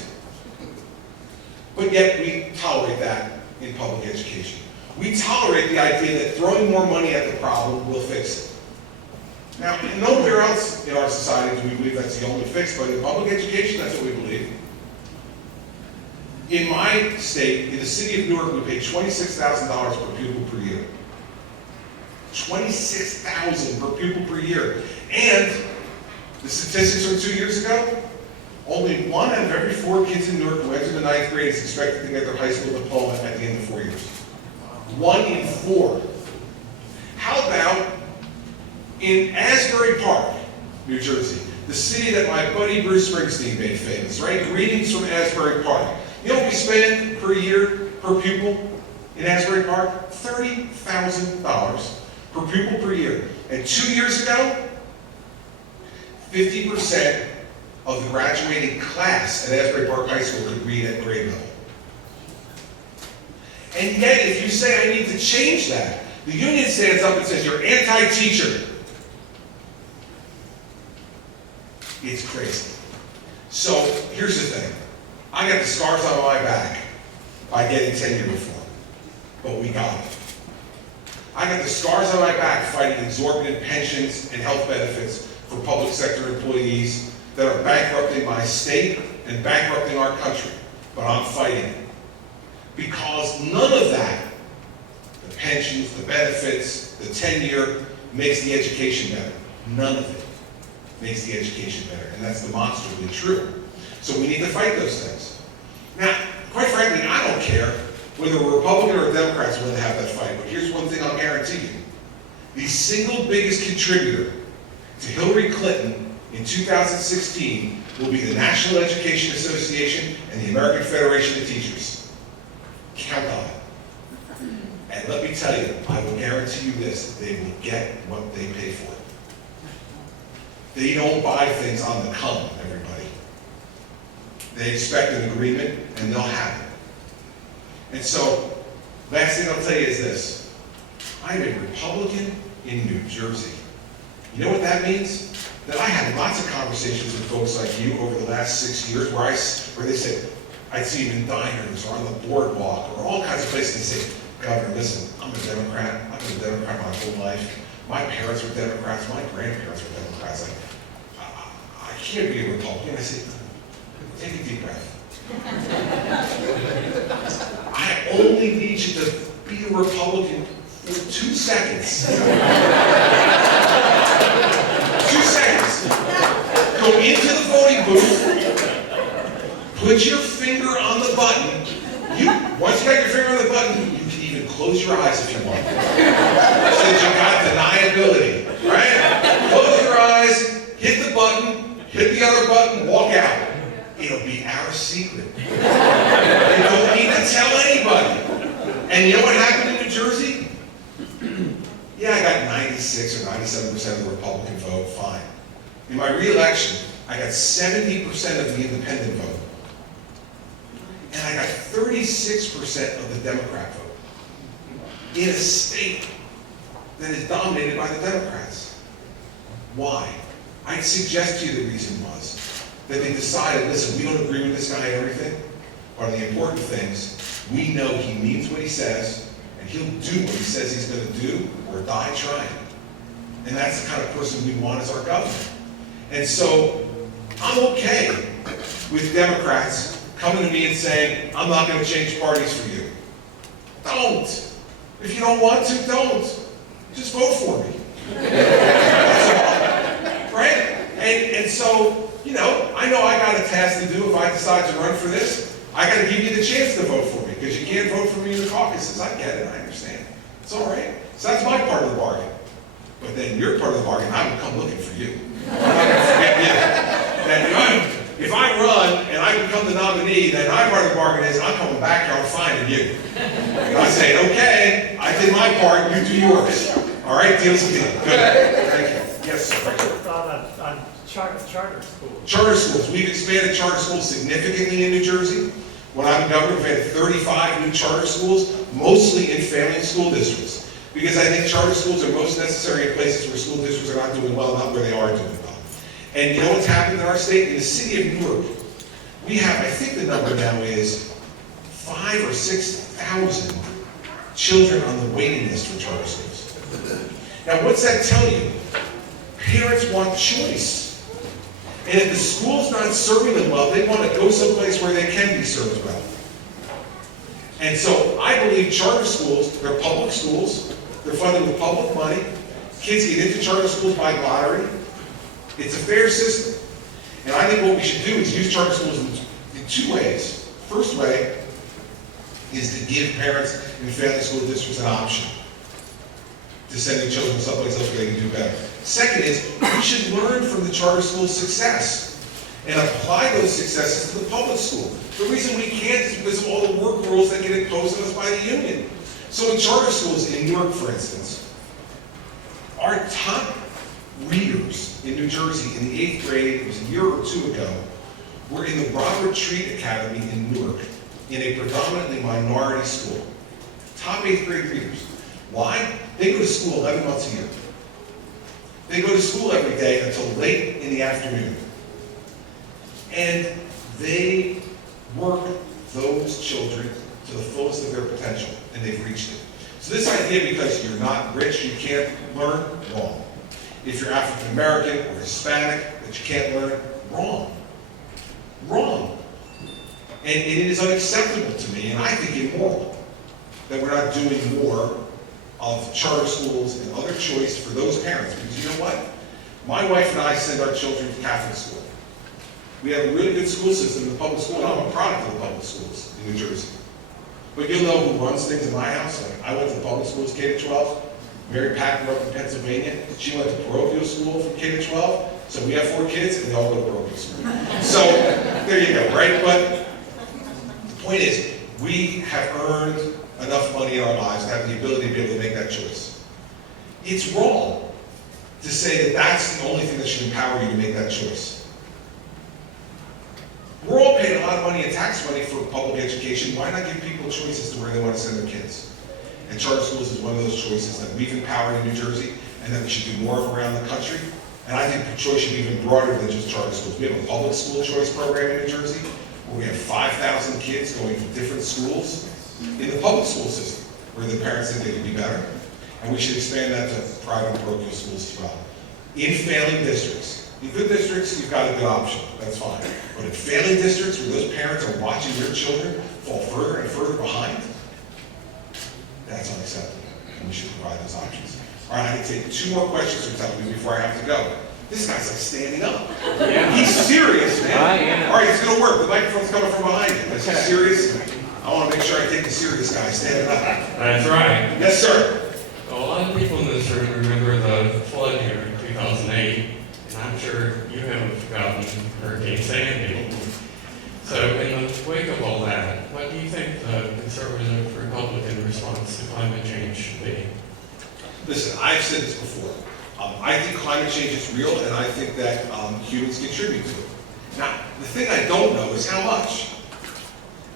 But yet we tolerate that in public education. We tolerate the idea that throwing more money at the problem will fix it. Now, nowhere else in our society do we believe that's the only fix, but in public education, that's what we believe. In my state, in the city of Newark, we pay $26,000 per pupil per year. $26,000 per pupil per year. And the statistics from 2 years ago, only 1 out of every 4 kids in Newark who enter the 9th grade is expected to get their high school diploma at the end of 4 years. 1 in 4. How about in Asbury Park, New Jersey, the city that my buddy Bruce Springsteen made famous, right? Greetings from Asbury Park. You know what we spend per year, per pupil in Asbury Park? $30,000 per pupil per year. And 2 years ago, 50% of the graduating class at Asbury Park High School could read at grade level. And yet, if you say I need to change that, the union stands up and says you're anti-teacher. It's crazy. So here's the thing. I got the scars on my back by getting tenure reform, but we got it. I got the scars on my back fighting exorbitant pensions and health benefits for public sector employees that are bankrupting my state and bankrupting our country, but I'm fighting it. Because none of that, the pensions, the benefits, the tenure, makes the education better. None of it makes the education better, and that's demonstrably true. So we need to fight those things. Now, quite frankly, I don't care whether a Republican or a Democrat's willing to have that fight, but here's one thing I'll guarantee you. The single biggest contributor to Hillary Clinton in 2016 will be the National Education Association and the American Federation of Teachers. Count on it. And let me tell you, I will guarantee you this, they will get what they pay for. They don't buy things on the come, everybody. They expect an agreement, and they'll have it. And so, last thing I'll tell you is this. I'm a Republican in New Jersey. You know what that means? That I had lots of conversations with folks like you over the last 6 years where they said, I'd see them in diners or on the boardwalk or all kinds of places, and they say, Governor, listen, I'm a Democrat. I've been a Democrat my whole life. my parents were Democrats, my grandparents were Democrats. Like, I can't be a Republican. I said, take a deep breath. I only need you to be a Republican for 2 seconds. 2 seconds. Go into the voting booth, put your finger on the button. Once you got your finger on the button, you can even close your eyes if you want. Since you got deniability, right? Close your eyes, hit the button, hit the other button, walk out. It'll be our secret. You don't need to tell anybody. And you know what happened in New Jersey? Yeah, I got 96 or 97% of the Republican vote, fine. In my re-election, I got 70% of the independent vote. And I got 36% of the Democrat vote. In a state that is dominated by the Democrats. Why? I'd suggest to you the reason was that they decided, listen, we don't agree with this guy and everything, but the important things, we know he means what he says, and he'll do what he says he's going to do, or die trying. And that's the kind of person we want as our governor. And so, I'm okay with Democrats coming to me and saying, I'm not going to change parties for you. Don't. If you don't want to, don't. Just vote for me. That's all. Right? And so, you know I got a task to do if I decide to run for this. I got to give you the chance to vote for me, because you can't vote for me in the caucuses. I get it, I understand. It's all right. So that's my part of the bargain. But then your part of the bargain, I will come looking for you. I'm not going to forget you. And if I run and I become the nominee, then my part of the bargain is I'm coming back here, I'm finding you. And I say, okay, I did my part, you do yours. All right, deal's a deal. Good. Thank you. Yes, sir. What's your thought on charter schools? Charter schools. We've expanded charter schools significantly in New Jersey. When I'm governor, we've had 35 new charter schools, mostly in family and school districts. Because I think charter schools are most necessary in places where school districts are not doing well, not where they are doing well. And you know what's happened in our state? In the city of Newark, we have, I think the number now is 5,000 or 6,000 children on the waiting list for charter schools. Now what's that tell you? Parents want choice. And if the school's not serving them well, they want to go someplace where they can be served well. And so I believe charter schools, they're public schools, they're funded with public money, kids get into charter schools by lottery. It's a fair system. And I think what we should do is use charter schools in 2 ways. First way is to give parents in family school districts an option to send their children someplace else where they can do better. Second is, we should learn from the charter school's success and apply those successes to the public school. The reason we can't is because of all the work rules that get imposed on us by the union. So in charter schools in Newark, for instance, our top readers in New Jersey in the 8th grade, it was a year or 2 ago, were in the Robert Treat Academy in Newark, in a predominantly minority school. Top 8th grade readers. Why? They go to school 11 months a year. They go to school every day until late in the afternoon. And they work those children to the fullest of their potential, and they've reached it. So this idea, because you're not rich, you can't learn, wrong. If you're African American or Hispanic, that you can't learn, wrong. Wrong. And it is unacceptable to me, and I think immoral, that we're not doing more of charter schools and other choice for those parents. Because you know what? My wife and I send our children to Catholic school. We have a really good school system in the public school, and I'm a product of the public schools in New Jersey. But you'll know who runs things in my house. Like, I went to the public schools, K-12. Mary Pat grew up in Pennsylvania. She went to parochial school from K-12. So we have 4 kids, and they all go to parochial school. So there you go, right? But the point is, we have earned enough money in our lives to have the ability to be able to make that choice. It's wrong to say that that's the only thing that should empower you to make that choice. We're all paying a lot of money in tax money for public education. Why not give people choices to where they want to send their kids? And charter schools is one of those choices that we've empowered in New Jersey, and that we should do more of around the country. And I think the choice should be even broader than just charter schools. We have a public school choice program in New Jersey, where we have 5,000 kids going to different schools in the public school system, where the parents think they could be better. and we should expand that to private and parochial schools as well. In failing districts, in good districts, you've got a good option, that's fine. But in failing districts where those parents are watching their children fall further and further behind, that's unacceptable, and we should provide those options. All right, I can take 2 more questions from Entitlement before I have to go. This guy's like standing up. Yeah. He's serious, man. I am. All right, it's gonna work. The microphone's coming from behind him. Is he serious? I wanna make sure I take the serious guy standing up. That's right. Yes, sir. A lot of people in this room remember the flood here in 2008, and I'm sure you haven't forgotten Hurricane Sandy. So in the wake of all that, what do you think the conservative Republican response to climate change should be? Listen, I've said this before. I think climate change is real, and I think that humans contribute to it. Now, the thing I don't know is how much.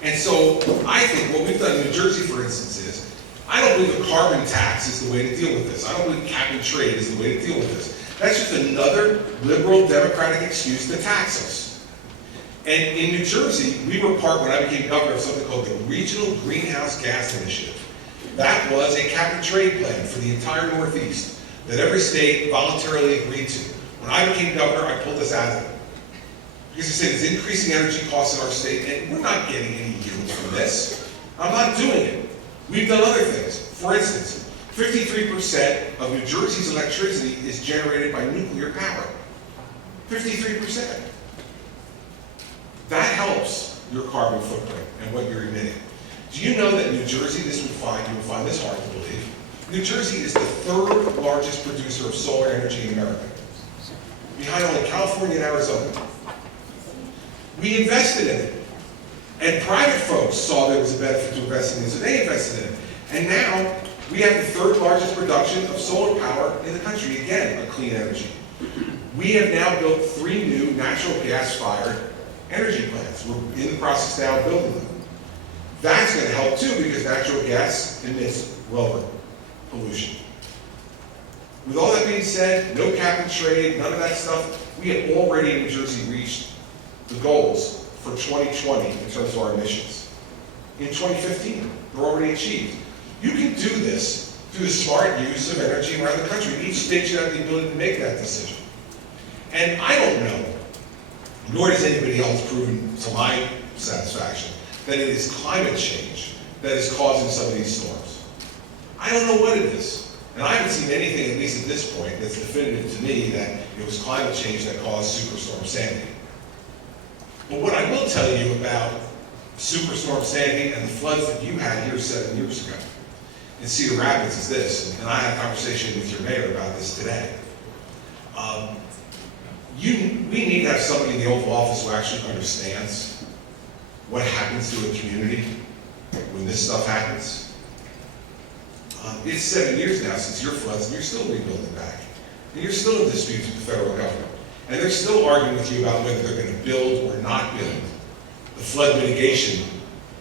And so I think what we've done in New Jersey, for instance, is I don't believe a carbon tax is the way to deal with this. I don't believe cap and trade is the way to deal with this. That's just another liberal democratic excuse to tax us. And in New Jersey, we were part, when I became governor, of something called the Regional Greenhouse Gas Initiative. That was a cap and trade plan for the entire Northeast that every state voluntarily agreed to. When I became governor, I pulled us out of it. Because I said it's increasing energy costs in our state, and we're not getting any yield from this. I'm not doing it. We've done other things. For instance, 53% of New Jersey's electricity is generated by nuclear power. 53%. That helps your carbon footprint and what you're emitting. Do you know that New Jersey, you will find this hard to believe, New Jersey is the 3rd largest producer of solar energy in America, behind only California and Arizona. We invested in it. And private folks saw there was a benefit to investing in it, so they invested in it. And now, we have the 3rd largest production of solar power in the country, again, a clean energy. We have now built 3 new natural gas-fired energy plants. We're in the process now of building them. That's going to help too, because natural gas emits lower pollution. With all that being said, no cap and trade, none of that stuff, we have already in New Jersey reached the goals for 2020 in terms of our emissions. In 2015, they're already achieved. You can do this through the smart use of energy around the country. Each state should have the ability to make that decision. And I don't know, nor does anybody else proven to my satisfaction, that it is climate change that is causing some of these storms. I don't know what it is. And I haven't seen anything, at least at this point, that's definitive to me that it was climate change that caused Superstorm Sandy. But what I will tell you about Superstorm Sandy and the floods that you had here 7 years ago in Cedar Rapids is this, and I had a conversation with your mayor about this today. We need to have somebody in the Oval Office who actually understands what happens to a community when this stuff happens. It's 7 years now since your floods, and you're still rebuilding back. And you're still in disputes with the federal government. And they're still arguing with you about whether they're going to build or not build the flood mitigation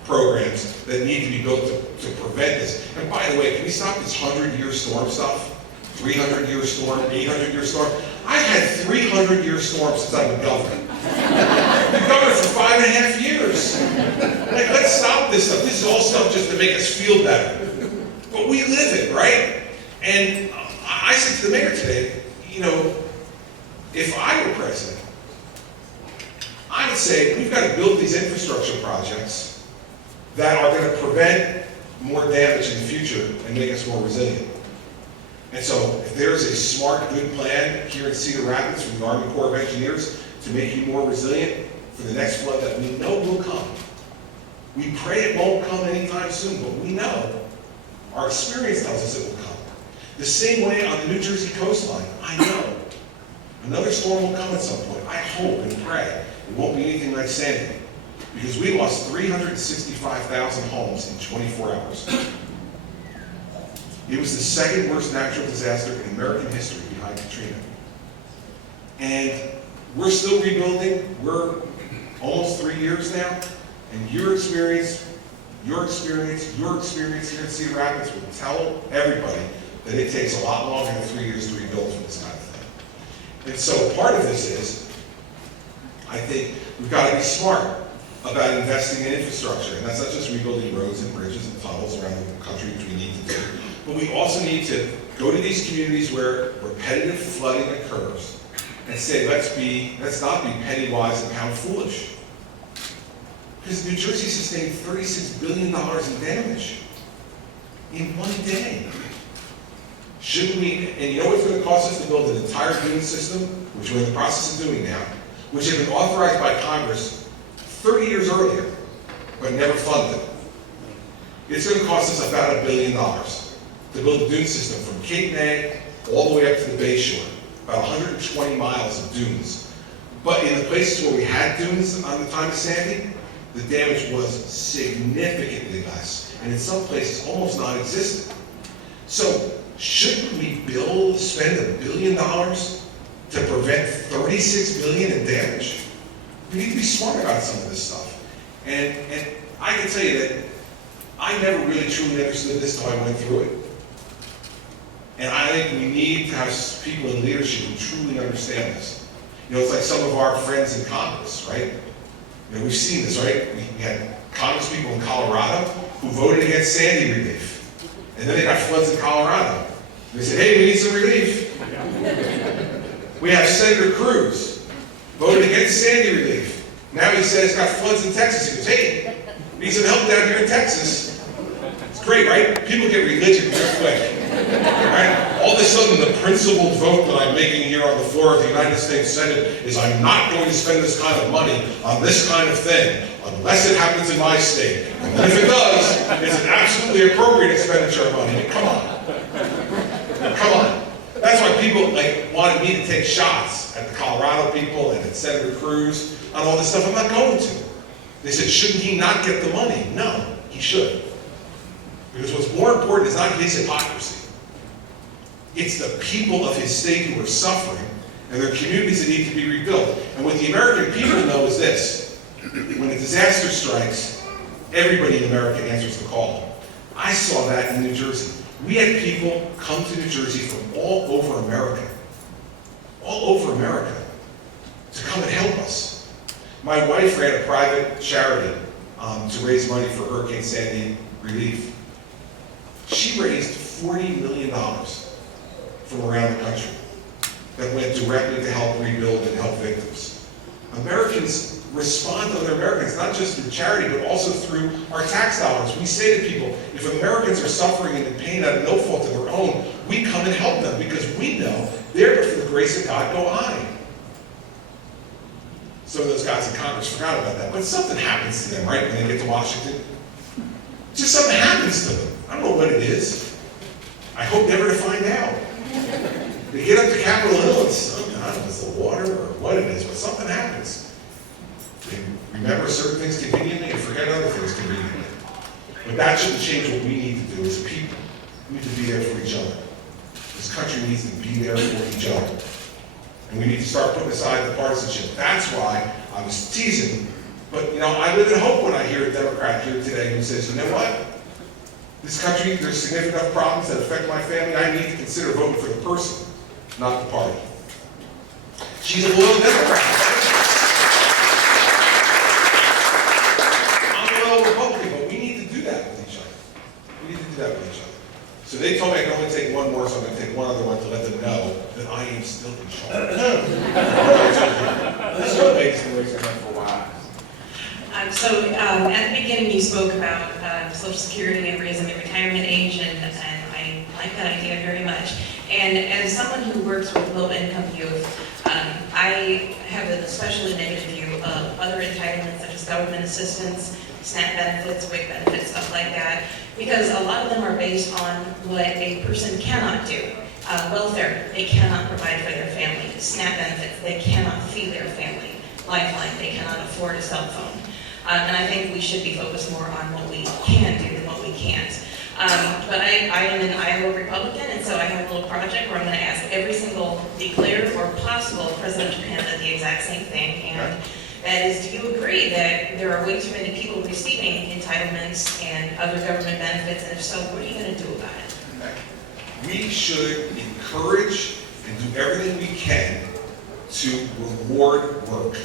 programs that need to be built to prevent this. And by the way, can we stop this 100-year storm stuff? 300-year storm, 800-year storm? I've had 300-year storms since I've been governor. I've been governor for 5.5 years. Like, let's stop this stuff. This is all stuff just to make us feel better. But we live it, right? And I said to the mayor today, you know, if I were president, I would say we've got to build these infrastructure projects that are going to prevent more damage in the future and make us more resilient. And so if there's a smart, good plan here in Cedar Rapids from the Army Corps of Engineers to make you more resilient for the next flood that we know will come. We pray it won't come anytime soon, but we know. Our experience tells us it will come. The same way on the New Jersey coastline, I know. Another storm will come at some point. I hope and pray it won't be anything like Sandy, because we lost 365,000 homes in 24 hours. It was the 2nd worst natural disaster in American history behind Katrina. And we're still rebuilding. We're almost 3 years now. And your experience here in Cedar Rapids will tell everybody that it takes a lot longer than 3 years to rebuild for this kind of thing. And so part of this is, I think we've got to be smart about investing in infrastructure. And that's not just rebuilding roads and bridges and tunnels around the country, which we need to do, But we also need to go to these communities where repetitive flooding occurs and say, let's not be penny wise and pound foolish. Because New Jersey sustained $36 billion in damage in one day. Shouldn't we, and you know what's going to cost us to build an entire dune system, which we're in the process of doing now, which had been authorized by Congress 30 years earlier, but never funded. It's going to cost us about $1 billion to build a dune system from Cape May all the way up to the Bay Shore, about 120 miles of dunes. But in the places where we had dunes on the time of Sandy, the damage was significantly less, and in some places almost non-existent. So shouldn't we spend $1 billion to prevent 36 million in damage? We need to be smart about some of this stuff. And I can tell you that I never really truly understood this until I went through it. And I think we need to have people in leadership who truly understand this. You know, it's like some of our friends in Congress, right? You know, we've seen this, right? We had Congress people in Colorado who voted against Sandy relief. And then they got floods in Colorado. They said, hey, we need some relief. We have Senator Cruz, voted against Sandy relief. Now he says got floods in Texas. He goes, hey, we need some help down here in Texas. It's great, right? People get religion real quick. Right? All of a sudden, the principled vote that I'm making here on the floor of the United States Senate is I'm not going to spend this kind of money on this kind of thing unless it happens in my state. And then if it does, it's an absolutely appropriate expenditure of money. I mean, come on. Come on. That's why people wanted me to take shots at the Colorado people and at Senator Cruz on all this stuff. I'm not going to. They said, shouldn't he not get the money? No, he should. Because what's more important is not his hypocrisy. It's the people of his state who are suffering and their communities that need to be rebuilt. And what the American people know is this. When a disaster strikes, everybody in America answers the call. I saw that in New Jersey. We had people come to New Jersey from all over America, to come and help us. My wife ran a private charity to raise money for Hurricane Sandy relief. She raised $40 million from around the country that went directly to help rebuild and help victims. Americans respond to other Americans, not just through charity, but also through our tax dollars. We say to people, if Americans are suffering and in pain out of no fault of their own, we come and help them because we know there, but for the grace of God, go I. Some of those guys in Congress forgot about that, but something happens to them, right, when they get to Washington. Just something happens to them. I don't know what it is. I hope never to find out. They get up to Capitol Hill and I don't know if it's the water or what it is, but something happens. They remember certain things conveniently and forget other things conveniently. But that shouldn't change what we need to do as a people. We need to be there for each other. This country needs to be there for each other. And we need to start putting aside the partisanship. That's why I was teasing. But, you know, I live in hope when I hear a Democrat here today who says, you know what? This country, there's significant enough problems that affect my family. I need to consider voting for the person, not the party. She's a loyal Democrat. I'm a loyal Republican, but we need to do that with each other. We need to do that with each other. So they told me I can only take one more, so I'm going to take one other one to let them know that I am still in charge. Let's go, ladies, and raise your hand for a while. At the beginning, you spoke about Social Security and raising the retirement age, and I like that idea very much. And as someone who works with low-income youth, I have an especially negative view of other entitlements such as government assistance, SNAP benefits, WIC benefits, stuff like that, because a lot of them are based on what a person cannot do. Welfare, they cannot provide for their family. SNAP benefits, they cannot feed their family. Lifeline, they cannot afford a cell phone. And I think we should be focused more on what we can do than what we can't. But I am an Iowa Republican, and so I have a little project where I'm going to ask every single declared or possible presidential candidate the exact same thing. And that is, do you agree that there are way too many people receiving entitlements and other government benefits? And if so, what are you going to do about it? We should encourage and do everything we can to reward work.